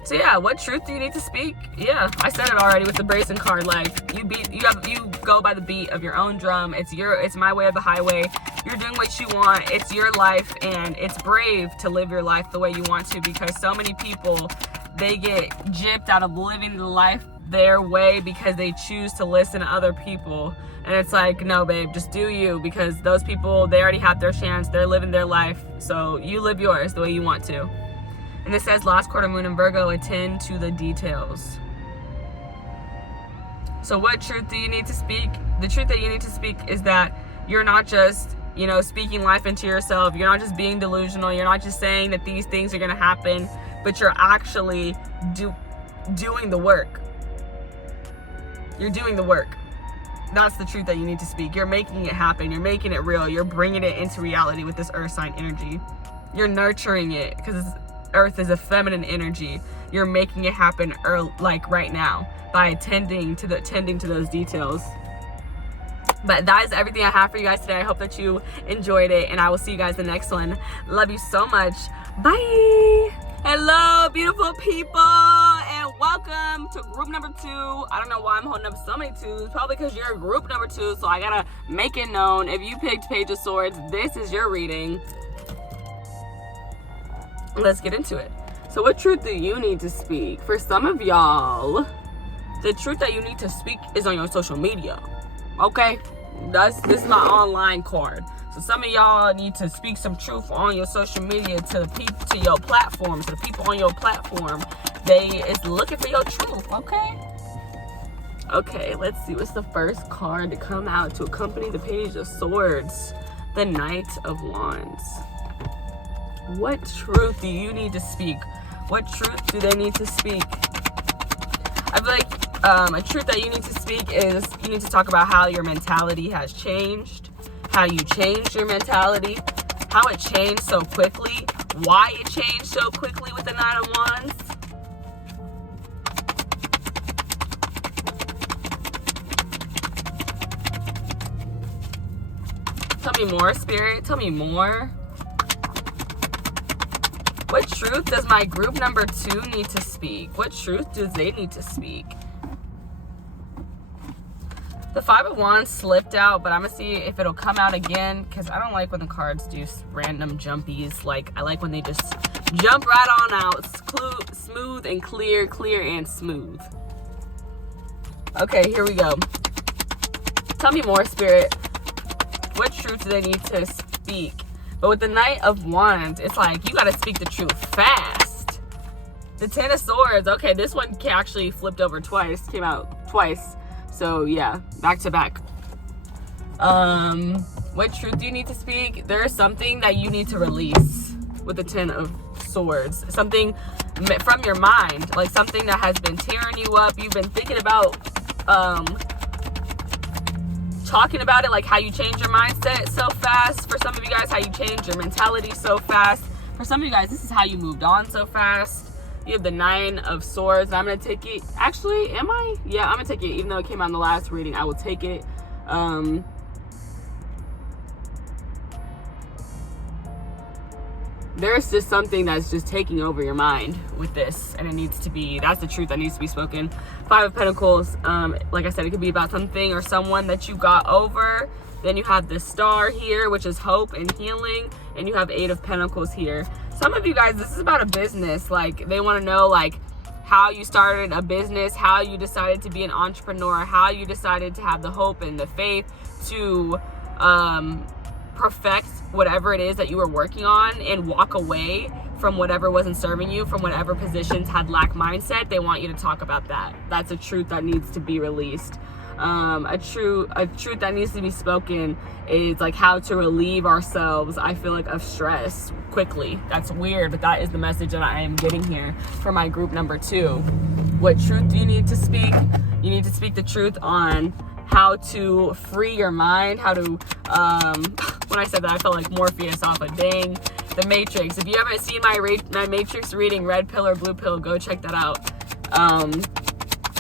So yeah, what truth do you need to speak? Yeah, I said it already with the Bracing card. Like, you go by the beat of your own drum. It's my way or the highway. You're doing what you want. It's your life, and it's brave to live your life the way you want to, because so many people, they get gypped out of living the life their way because they choose to listen to other people. And it's like, no, babe, just do you, because those people, they already have their chance. They're living their life. So you live yours the way you want to. And it says last quarter moon in Virgo, attend to the details. So what truth do you need to speak? The truth that you need to speak is that you're not just, speaking life into yourself. You're not just being delusional. You're not just saying that these things are going to happen, but you're actually doing the work. You're doing the work. That's the truth that you need to speak. You're making it happen. You're making it real. You're bringing it into reality with this earth sign energy. You're nurturing it, because earth is a feminine energy. You're making it happen like right now by attending to those details. But that is everything I have for you guys today. I hope that you enjoyed it, and I will see you guys in the next one. Love you so much. Bye. Hello, beautiful people, and welcome to group number 2. I don't know why I'm holding up so many 2s. Probably because you're group number 2, so I gotta make it known. If you picked Page of Swords, this is your reading. Let's get into it. So what truth do you need to speak? For some of y'all, the truth that you need to speak is on your social media. Okay? This is my online card. So some of y'all need to speak some truth on your social media to your platform, to the people on your platform. They is looking for your truth, okay? Okay, let's see. What's the first card to come out to accompany the Page of Swords? The Knight of Wands. What truth do you need to speak? What truth do they need to speak? I feel like a truth that you need to speak is you need to talk about how your mentality has changed, how you changed your mentality, how it changed so quickly, why it changed so quickly with the Nine of Wands. Tell me more, Spirit. Tell me more. What truth does my group number 2 need to speak? What truth do they need to speak? The 5 of Wands slipped out, but I'm going to see if it'll come out again, because I don't like when the cards do random jumpies. Like, I like when they just jump right on out. Smooth and clear, clear and smooth. Okay, here we go. Tell me more, Spirit. What truth do they need to speak? But with the Knight of Wands, it's like, you got to speak the truth fast. The 10 of Swords. Okay, this one actually flipped over twice. Came out twice. So, yeah. Back to back. What truth do you need to speak? There is something that you need to release with the 10 of Swords. Something from your mind. Like, something that has been tearing you up. You've been thinking about... talking about it, like how you change your mindset so fast. For some of you guys, how you change your mentality so fast. For some of you guys, this is how you moved on so fast. You have the 9 of Swords. I'm going to take it. Actually, am I? Yeah, I'm going to take it. Even though it came out in the last reading, I will take it. There's just something that's just taking over your mind with this, and it needs to be, that's the truth that needs to be spoken. 5 of Pentacles, like I said, it could be about something or someone that you got over. Then you have the Star here, which is hope and healing, and you have 8 of Pentacles here. Some of you guys, this is about a business. Like, they want to know, like, how you started a business, how you decided to be an entrepreneur, how you decided to have the hope and the faith to perfect whatever it is that you were working on and walk away from whatever wasn't serving you, from whatever positions had lack mindset. They want you to talk about that. That's a truth that needs to be released. A truth that needs to be spoken is like how to relieve ourselves, I feel like, of stress quickly. That's weird, but that is the message that I am getting here for my group number 2. What truth do you need to speak? You need to speak the truth on how to free your mind, how to, when I said that, I felt like Morpheus off of Dang, The Matrix. If you haven't seen my Matrix reading, Red Pill or Blue Pill, go check that out.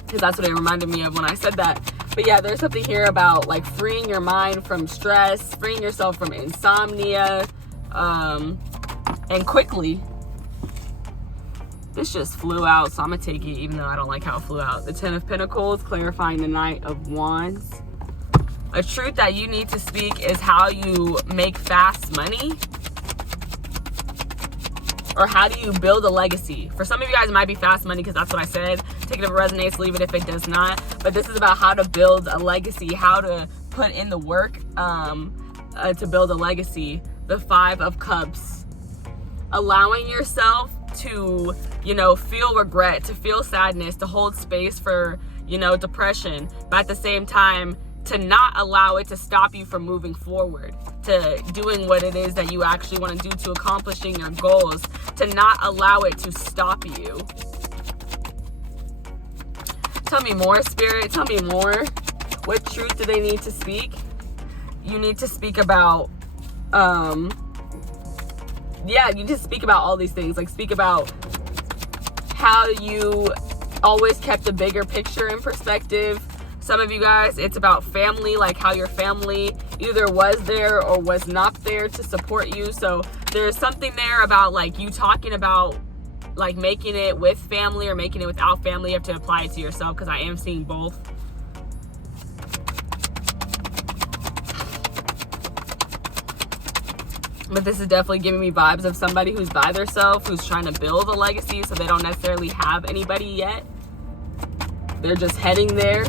Because that's what it reminded me of when I said that. But yeah, there's something here about like freeing your mind from stress, freeing yourself from insomnia, and quickly. This just flew out, so I'm going to take it even though I don't like how it flew out. The 10 of Pentacles, clarifying the Knight of Wands. A truth that you need to speak is how you make fast money. Or how do you build a legacy? For some of you guys, it might be fast money because that's what I said. Take it if it resonates, leave it if it does not. But this is about how to build a legacy, how to put in the work to build a legacy. The 5 of Cups. Allowing yourself to, feel regret, to feel sadness, to hold space for, depression, but at the same time, to not allow it to stop you from moving forward, to doing what it is that you actually want to do, to accomplishing your goals, to not allow it to stop you. Tell me more, Spirit. Tell me more. What truth do they need to speak? You need to speak about, you just speak about all these things. Like, speak about how you always kept a bigger picture in perspective. Some of you guys, it's about family, like how your family either was there or was not there to support you. So there's something there about like you talking about like making it with family or making it without family. You have to apply it to yourself because I am seeing both. But this is definitely giving me vibes of somebody who's by themselves, who's trying to build a legacy, so they don't necessarily have anybody yet. They're just heading there.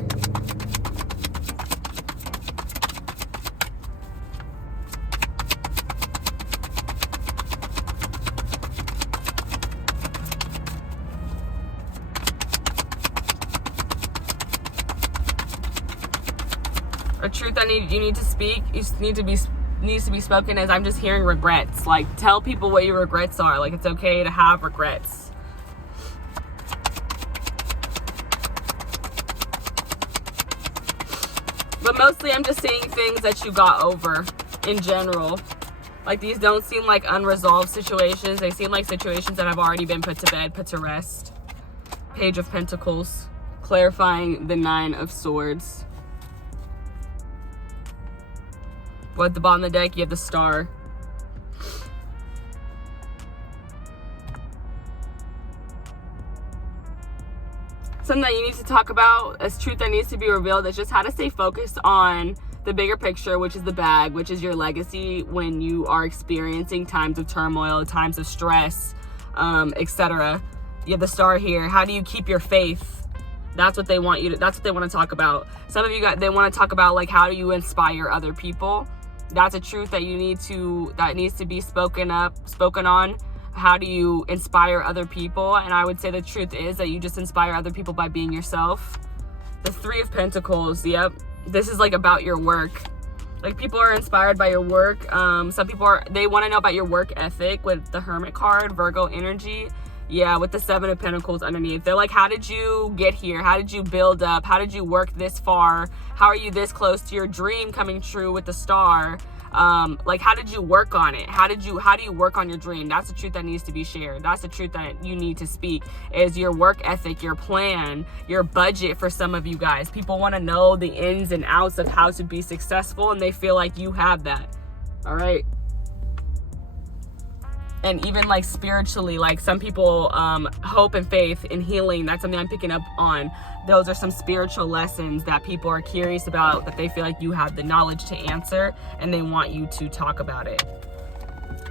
A truth that needs to be spoken as I'm just hearing regrets. Like, tell people what your regrets are. Like, it's okay to have regrets. But mostly I'm just seeing things that you got over in general. Like, these don't seem like unresolved situations. They seem like situations that have already been put to bed, put to rest. Page of Pentacles, clarifying the 9 of Swords. But at the bottom of the deck, you have the Star. Something that you need to talk about, as truth that needs to be revealed, is just how to stay focused on the bigger picture, which is the bag, which is your legacy when you are experiencing times of turmoil, times of stress, etc. You have the Star here. How do you keep your faith? That's what they want you to, that's what they want to talk about. Some of you guys, they want to talk about like, how do you inspire other people? That's a truth that that needs to be spoken on. How do you inspire other people? And I would say the truth is that you just inspire other people by being yourself. The Three of Pentacles, yep. This is like about your work. Like, people are inspired by your work. Some people they want to know about your work ethic with the Hermit card, Virgo energy. Yeah, with the Seven of Pentacles underneath. They're like, how did you get here? How did you build up? How did you work this far? How are you this close to your dream coming true with the Star? Like, how did you work on it? How do you work on your dream? That's the truth that needs to be shared. That's the truth that you need to speak, is your work ethic, your plan, your budget. For some of you guys, people want to know the ins and outs of how to be successful, and they feel like you have that. All right. And even like spiritually, like some people, hope and faith and healing, that's something I'm picking up on. Those are some spiritual lessons that people are curious about, that they feel like you have the knowledge to answer, and they want you to talk about it.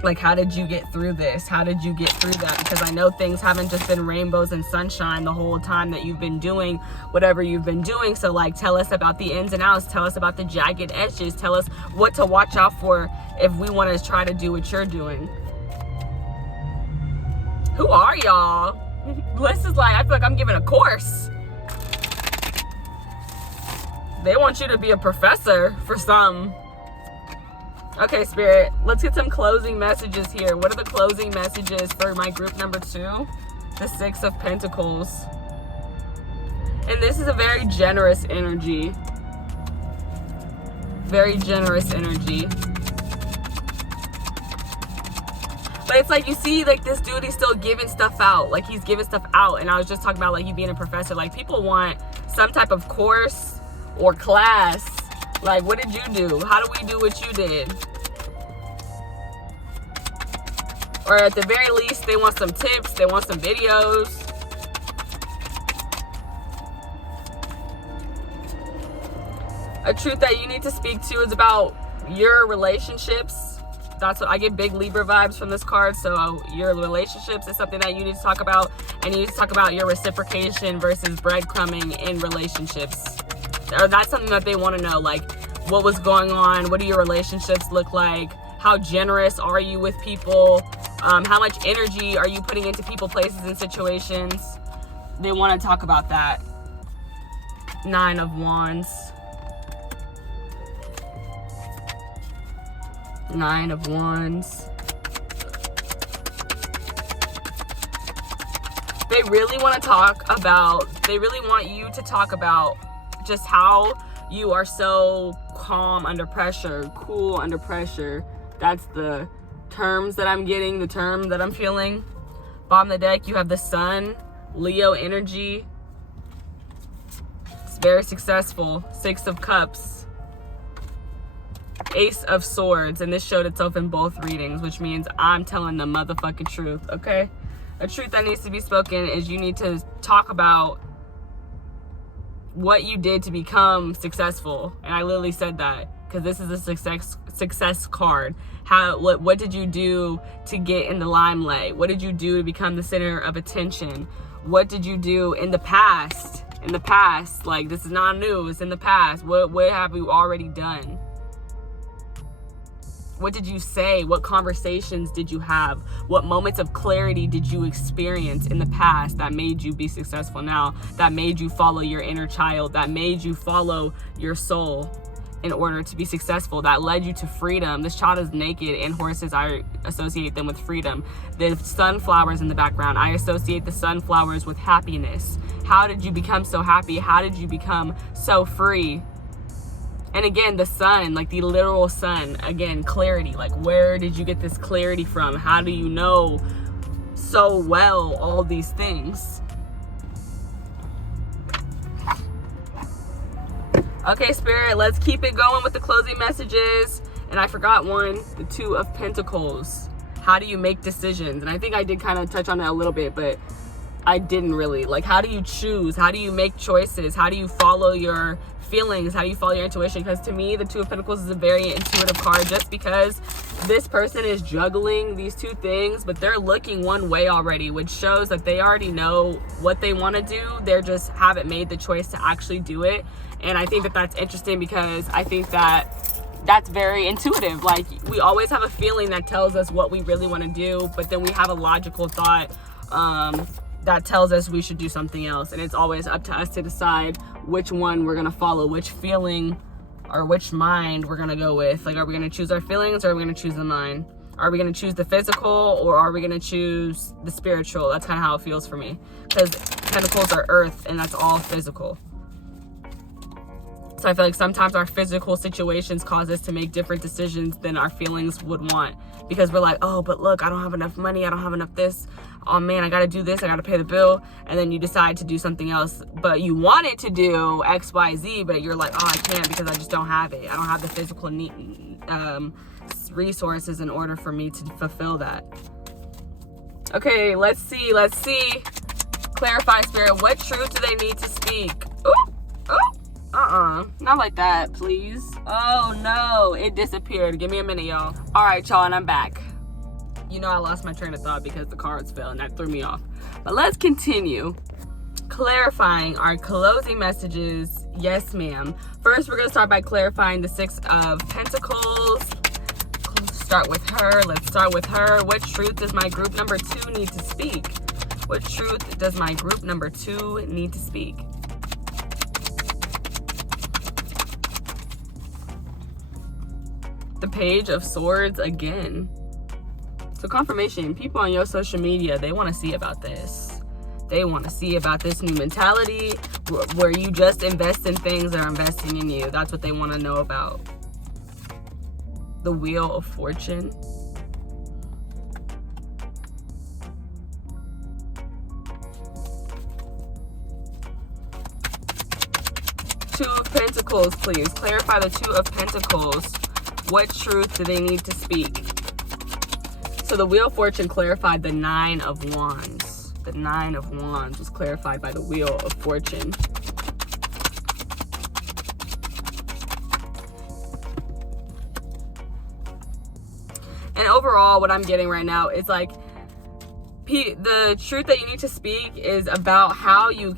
Like, how did you get through this? How did you get through that? Because I know things haven't just been rainbows and sunshine the whole time that you've been doing whatever you've been doing. So like, tell us about the ins and outs. Tell us about the jagged edges. Tell us what to watch out for if we want to try to do what you're doing. Who are y'all? This is like, I feel like I'm giving a course. They want you to be a professor for some. Okay, Spirit, let's get some closing messages here. What are the closing messages for my group number 2? The Six of Pentacles. And this is a very generous energy. Very generous energy. But it's like, you see, like, this dude, he's still giving stuff out. Like, he's giving stuff out. And I was just talking about, like, you being a professor. Like, people want some type of course or class. Like, what did you do? How do we do what you did? Or at the very least, they want some tips. They want some videos. A truth that you need to speak to is about your relationships. That's what I get, big Libra vibes from this card. So your relationships is something that you need to talk about, and you need to talk about your reciprocation versus breadcrumbing in relationships. Or that's something that they want to know, like, what was going on? What do your relationships look like? How generous are you with people? How much energy are you putting into people, places, and situations? They want to talk about that. Nine of Wands. Nine of Wands. They really want you to talk about just how you are so calm under pressure, cool under pressure. That's the terms that I'm getting, the term that I'm feeling. Bottom of the deck, you have the Sun, Leo energy. It's very successful. Six of Cups. Ace of Swords, and this showed itself in both readings, which means I'm telling the motherfucking truth, okay? A truth that needs to be spoken is you need to talk about what you did to become successful. And I literally said that because this is a success card. What did you do to get in the limelight? What did you do to become the center of attention? What did you do in the past? In the past, like, this is not new, it's in the past. What have you already done? What did you say? What conversations did you have? What moments of clarity did you experience in the past that made you be successful now? That made you follow your inner child? That made you follow your soul in order to be successful? That led you to freedom? This child is naked, and horses, I associate them with freedom. The sunflowers in the background, I associate the sunflowers with happiness. How did you become so happy? How did you become so free? And again, the sun, like the literal sun, again, clarity. Like, where did you get this clarity from? How do you know so well all these things? Okay, Spirit, let's keep it going with the closing messages. And I forgot one, the Two of Pentacles. How do you make decisions? And I think I did kind of touch on that a little bit, but I didn't really. Like, how do you choose? How do you make choices? How do you follow your feelings? How do you follow your intuition? Because to me, the Two of Pentacles is a very intuitive card, just because this person is juggling these two things, but they're looking one way already, which shows that they already know what they want to do. They just haven't made the choice to actually do it. And I think that that's interesting, because I think that that's very intuitive. Like, we always have a feeling that tells us what we really want to do, but then we have a logical thought that tells us we should do something else. And it's always up to us to decide which one we're going to follow, which feeling or which mind we're going to go with. Like, are we going to choose our feelings, or are we going to choose the mind? Are we going to choose the physical, or are we going to choose the spiritual? That's kind of how it feels for me, because Pentacles are earth, and that's all physical. So I feel like sometimes our physical situations cause us to make different decisions than our feelings would want, because we're like, oh, but look, I don't have enough money, I don't have enough this, oh man, I gotta do this, I gotta pay the bill. And then you decide to do something else, but you wanted to do XYZ, but you're like, oh, I can't, because I just don't have it. I don't have the physical resources in order for me to fulfill that. Okay, let's see. Clarify, Spirit, what truth do they need to speak? Not like that, please. Oh no, it disappeared. Give me a minute, y'all. All right, y'all, and I'm back. You know, I lost my train of thought because the cards fell, and that threw me off. But let's continue clarifying our closing messages. Yes, ma'am. First, we're gonna start by clarifying the Six of Pentacles. Start with her. Let's start with her. What truth does my group number 2 need to speak? What truth does my group number 2 need to speak? The Page of Swords again. So confirmation, people on your social media, they want to see about this. They want to see about this new mentality where you just invest in things that are investing in you. That's what they want to know about. The Wheel of Fortune. Two of Pentacles, please. Clarify the Two of Pentacles. What truth do they need to speak? So the Wheel of Fortune clarified the Nine of Wands. The Nine of Wands was clarified by the Wheel of Fortune. And overall, what I'm getting right now is like, the truth that you need to speak is about how you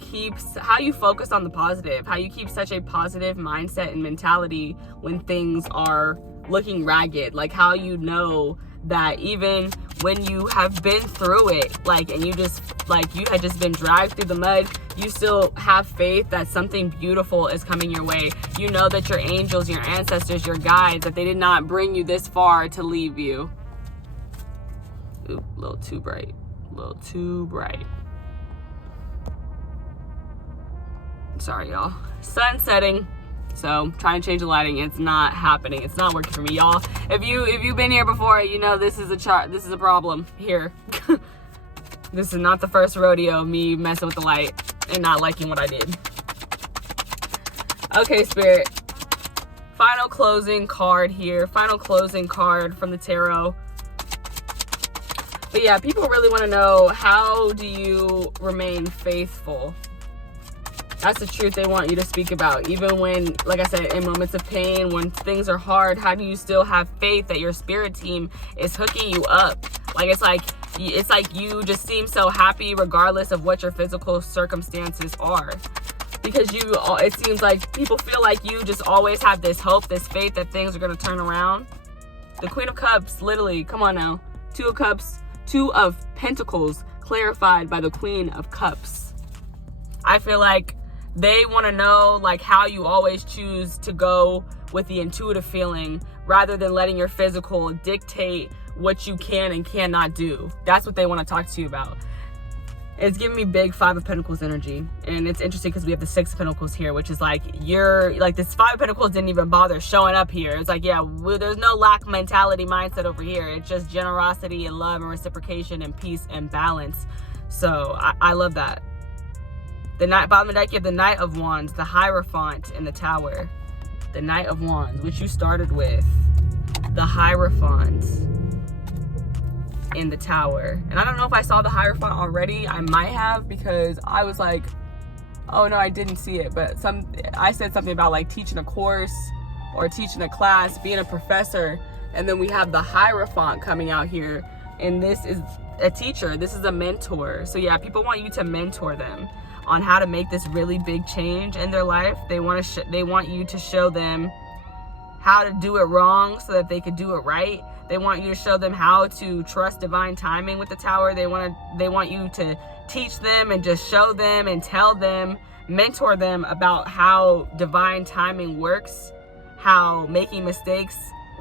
focus on the positive, how you keep such a positive mindset and mentality when things are looking ragged. Like, how you know that even when you have been through it, like, and you had just been dragged through the mud, you still have faith that something beautiful is coming your way. You know that your angels, your ancestors, your guides, that they did not bring you this far to leave you. Ooh, a little too bright. Sorry, y'all. Sun setting. So trying to change the lighting, it's not happening. It's not working for me, y'all. If you've been here before, you know this is a problem here. This is not the first rodeo of me messing with the light and not liking what I did. Okay, Spirit. Final closing card here. Final closing card from the tarot. But yeah, people really want to know, how do you remain faithful? That's the truth they want you to speak about. Even when, like I said, in moments of pain, when things are hard, how do you still have faith that your spirit team is hooking you up? Like, it's like you just seem so happy regardless of what your physical circumstances are. Because it seems like people feel like you just always have this hope, this faith that things are going to turn around. The Queen of Cups, literally, come on now. Two of Cups, Two of Pentacles, clarified by the Queen of Cups. I feel like they want to know, like, how you always choose to go with the intuitive feeling rather than letting your physical dictate what you can and cannot do. That's what they want to talk to you about. It's giving me big Five of Pentacles energy. And it's interesting because we have the Six of Pentacles here, which is like, this Five of Pentacles didn't even bother showing up here. It's like, yeah, there's no lack mentality mindset over here. It's just generosity and love and reciprocation and peace and balance. So I love that. The bottom of the deck, you have the Knight of Wands, the Hierophant, and the Tower. The Knight of Wands, which you started with. the Hierophant in the tower. And I don't know if I saw the Hierophant already. I might have, because I was like, oh no, I didn't see it. But I said something about like teaching a course or teaching a class, being a professor, and then we have the Hierophant coming out here, and this is a teacher, this is a mentor. So yeah, people want you to mentor them on how to make this really big change in their life. They want you to show them how to do it wrong so that they could do it right. They want you to show them how to trust divine timing with the tower. They want you to teach them and just show them and tell them, mentor them about how divine timing works, how making mistakes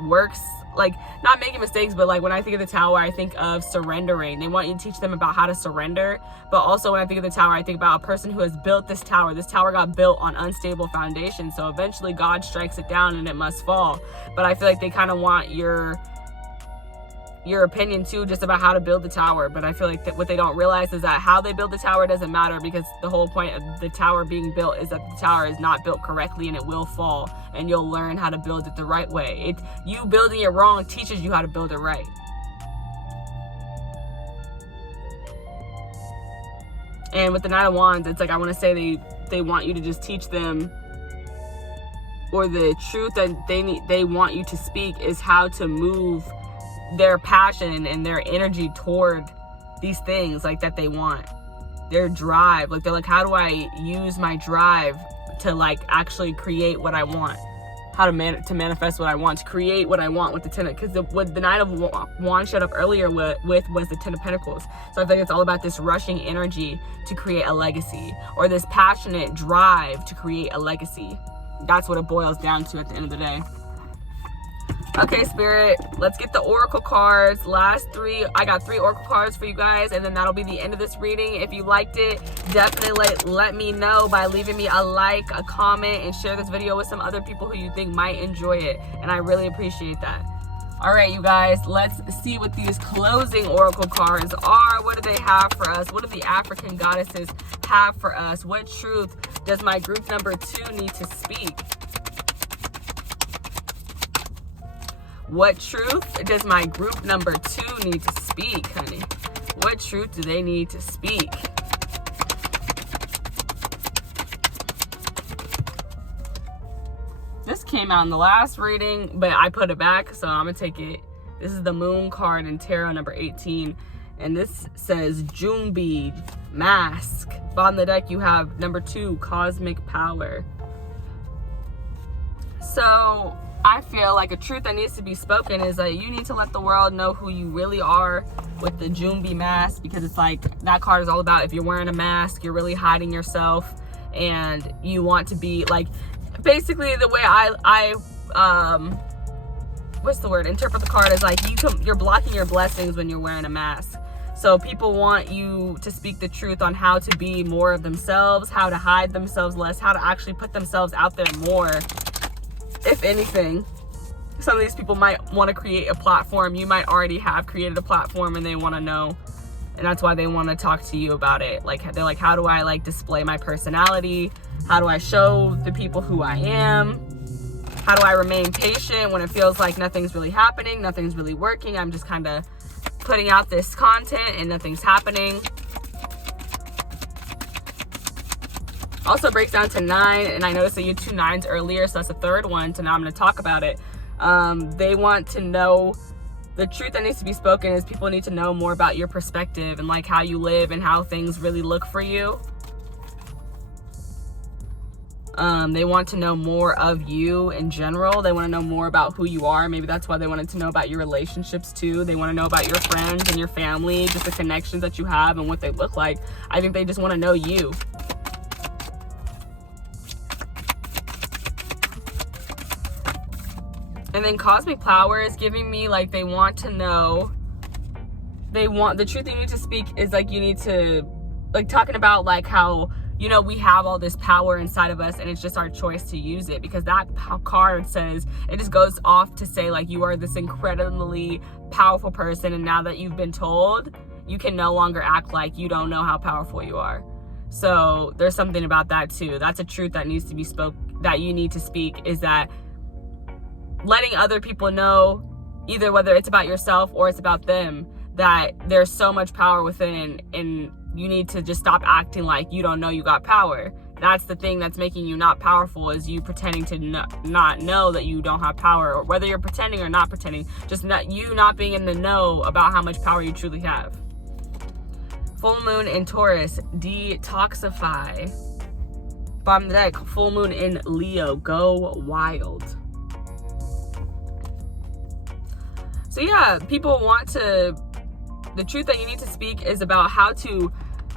works. Like, not making mistakes, but like when I think of the tower, I think of surrendering. They want you to teach them about how to surrender. But also when I think of the tower, I think about a person who has built this tower. This tower got built on unstable foundation. So eventually God strikes it down and it must fall. But I feel like they kind of want your opinion too, just about how to build the tower. But I feel like that what they don't realize is that how they build the tower doesn't matter, because the whole point of the tower being built is that the tower is not built correctly and it will fall, and you'll learn how to build it the right way. You building it wrong teaches you how to build it right. And with the Knight of Wands, it's like, I want to say they want you to just teach them, or the truth that they want you to speak is how to move their passion and their energy toward these things like that they want, their drive. Like, they're like, how do I use my drive to like actually create what I want, how to manifest what I want, to create what I want with the Ten, because what the Knight of Wands showed up earlier with was the Ten of Pentacles. So I think it's all about this rushing energy to create a legacy, or this passionate drive to create a legacy. That's what it boils down to at the end of the day. Okay, Spirit, let's get the Oracle cards. Last three, I got 3 Oracle cards for you guys, and then that'll be the end of this reading. If you liked it, definitely let me know by leaving me a like, a comment, and share this video with some other people who you think might enjoy it, and I really appreciate that. All right, you guys, let's see what these closing Oracle cards are. What do they have for us? What do the African goddesses have for us? What truth does my group number 2 need to speak? What truth does my group number 2 need to speak, honey? What truth do they need to speak? This came out in the last reading, but I put it back, so I'm gonna take it. This is the Moon card in Tarot number 18, and this says Jumbi, Mask. Bottom of the deck, you have number 2, Cosmic Power. So I feel like a truth that needs to be spoken is that you need to let the world know who you really are with the Jumbi mask, because it's like, that card is all about, if you're wearing a mask, you're really hiding yourself, and you want to be like, basically the way I what's the word, interpret the card is like, you're blocking your blessings when you're wearing a mask. So people want you to speak the truth on how to be more of themselves, how to hide themselves less, how to actually put themselves out there more. If anything, some of these people might want to create a platform. You might already have created a platform and they want to know, and that's why they want to talk to you about it. Like, they're like, how do I like display my personality? How do I show the people who I am? How do I remain patient when it feels like nothing's really happening, nothing's really working? I'm just kind of putting out this content and nothing's happening. Also breaks down to 9, and I noticed that you had 2 9s earlier, so that's the third one, so now I'm going to talk about it. They want to know, the truth that needs to be spoken is people need to know more about your perspective and like how you live and how things really look for you. They want to know more of you in general. They want to know more about who you are. Maybe that's why they wanted to know about your relationships too. They want to know about your friends and your family, just the connections that you have and what they look like. I think they just want to know you. And then Cosmic Power is giving me like, they want to know, the truth you need to speak is like, you need to, like, talking about like how, you know, we have all this power inside of us and it's just our choice to use it, because that card says, it just goes off to say like, you are this incredibly powerful person, and now that you've been told, you can no longer act like you don't know how powerful you are. So there's something about that too. That's a truth that needs to be that you need to speak, is that letting other people know either whether it's about yourself or it's about them, that there's so much power within, and you need to just stop acting like you don't know you got power. That's the thing that's making you not powerful, is you pretending to not know that you don't have power, or whether you're pretending or not pretending, just not being in the know about how much power you truly have. Full moon in Taurus, detoxify. Bottom of the deck, full moon in Leo, go wild. So yeah, people want to, the truth that you need to speak is about how to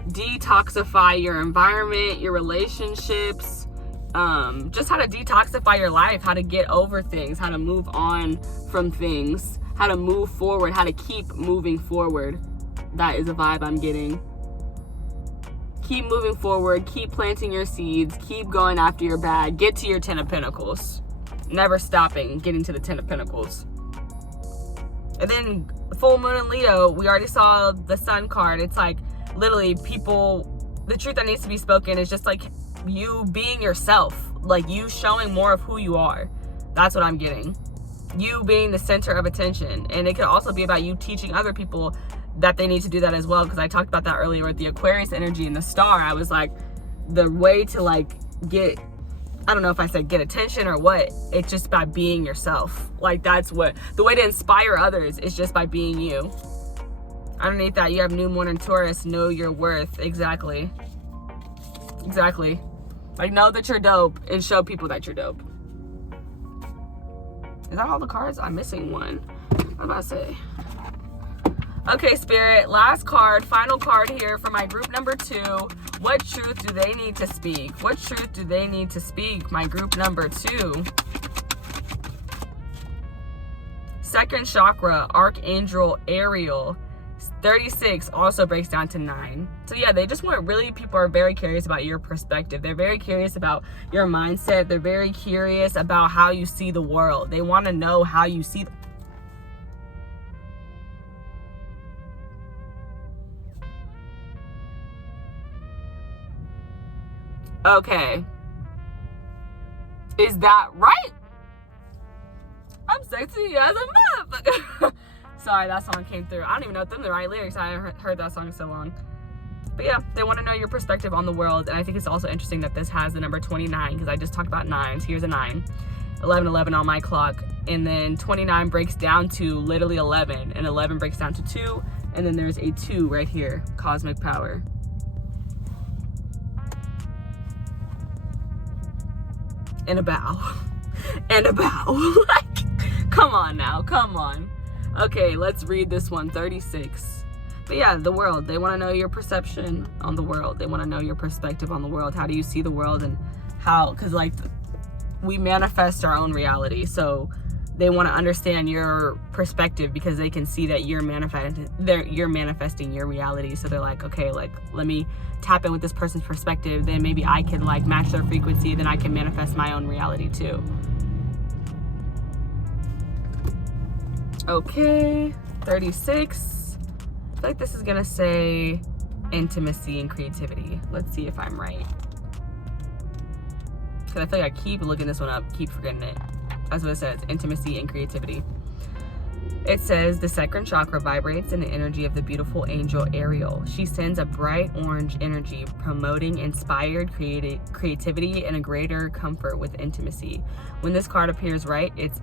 detoxify your environment, your relationships, just how to detoxify your life, how to get over things, how to move on from things, how to move forward, how to keep moving forward. That is a vibe I'm getting. Keep moving forward, keep planting your seeds, keep going after your bag, get to your 10 of Pentacles. Never stopping, getting to the 10 of Pentacles. And then full moon in Leo, we already saw the sun card. It's like literally people, the truth that needs to be spoken is just like you being yourself, like you showing more of who you are. That's what I'm getting. You being the center of attention. And it could also be about you teaching other people that they need to do that as well, because I talked about that earlier with the Aquarius energy and the star. I was like, the way to like get, I don't know if I said get attention or what, it's just by being yourself. Like that's what, the way to inspire others is just by being you. Underneath that, you have new moon in Taurus, know your worth. Exactly. Like know that you're dope and show people that you're dope. Is that all the cards? I'm missing one. What am I about to say? Okay, Spirit, last card, final card here for my group number 2. What truth do they need to speak? What truth do they need to speak, my group number 2? Second chakra, Archangel Ariel. 36 also breaks down to 9. So yeah, they just want, really, people are very curious about your perspective. They're very curious about your mindset. They're very curious about how you see the world. They want to know how you see the Okay. Is that right? I'm sexy as a motherfucker. Sorry, that song came through. I don't even know if them the right lyrics. I haven't heard that song in so long. But yeah, they want to know your perspective on the world. And I think it's also interesting that this has the number 29, because I just talked about 9s. Here's a 9. 11 on my clock. And then 29 breaks down to literally 11. And 11 breaks down to 2. And then there's a 2 right here. Cosmic power. And a bow. And a bow. Like, come on now. Come on. Okay, let's read this one. 36. But yeah, the world. They want to know your perception on the world. They want to know your perspective on the world. How do you see the world, and how, because like we manifest our own reality. So they want to understand your perspective, because they can see that you're manifesting your reality. So they're like, okay, like let me tap in with this person's perspective, then maybe I can like match their frequency, then I can manifest my own reality too. Okay, 36. I feel like this is gonna say intimacy and creativity. Let's see if I'm right, because I feel like I keep looking this one up, keep forgetting it. That's what it says, intimacy and creativity. It says the second chakra vibrates in the energy of the beautiful angel Ariel. She sends a bright orange energy, promoting inspired creativity and a greater comfort with intimacy. When this card appears right, it's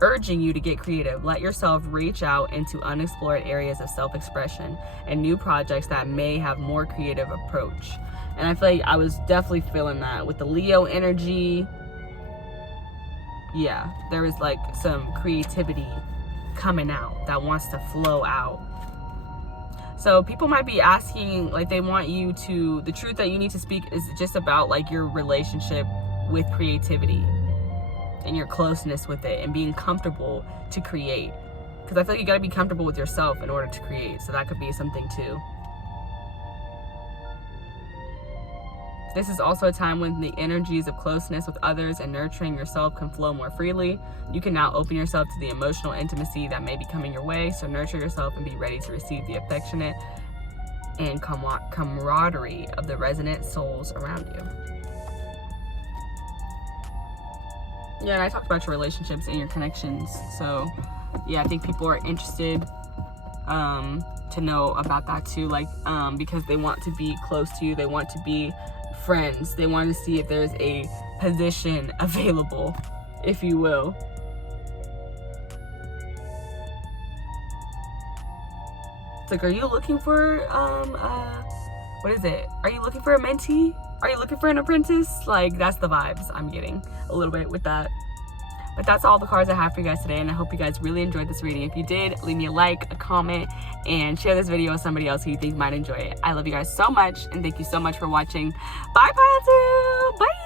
urging you to get creative. Let yourself reach out into unexplored areas of self-expression and new projects that may have more creative approach. And I feel like I was definitely feeling that with the Leo energy. Yeah, there was like some creativity coming out that wants to flow out. So people might be asking, like they want you to, the truth that you need to speak is just about like your relationship with creativity and your closeness with it and being comfortable to create. Because I feel like you got to be comfortable with yourself in order to create. So that could be something too. This is also a time when the energies of closeness with others and nurturing yourself can flow more freely. You can now open yourself to the emotional intimacy that may be coming your way. So nurture yourself and be ready to receive the affectionate and camaraderie of the resonant souls around you. Yeah, and I talked about your relationships and your connections. So yeah, I think people are interested to know about that too, like because they want to be close to you, they want to be friends, they want to see if there's a position available, if you will. It's like, are you looking for what is it? Are you looking for a mentee? Are you looking for an apprentice? Like, that's the vibes I'm getting a little bit with that. But that's all the cards I have for you guys today, and I hope you guys really enjoyed this reading. If you did, leave me a like, a comment, and share this video with somebody else who you think might enjoy it. I love you guys so much, and thank you so much for watching. Bye, Pile 2! Bye!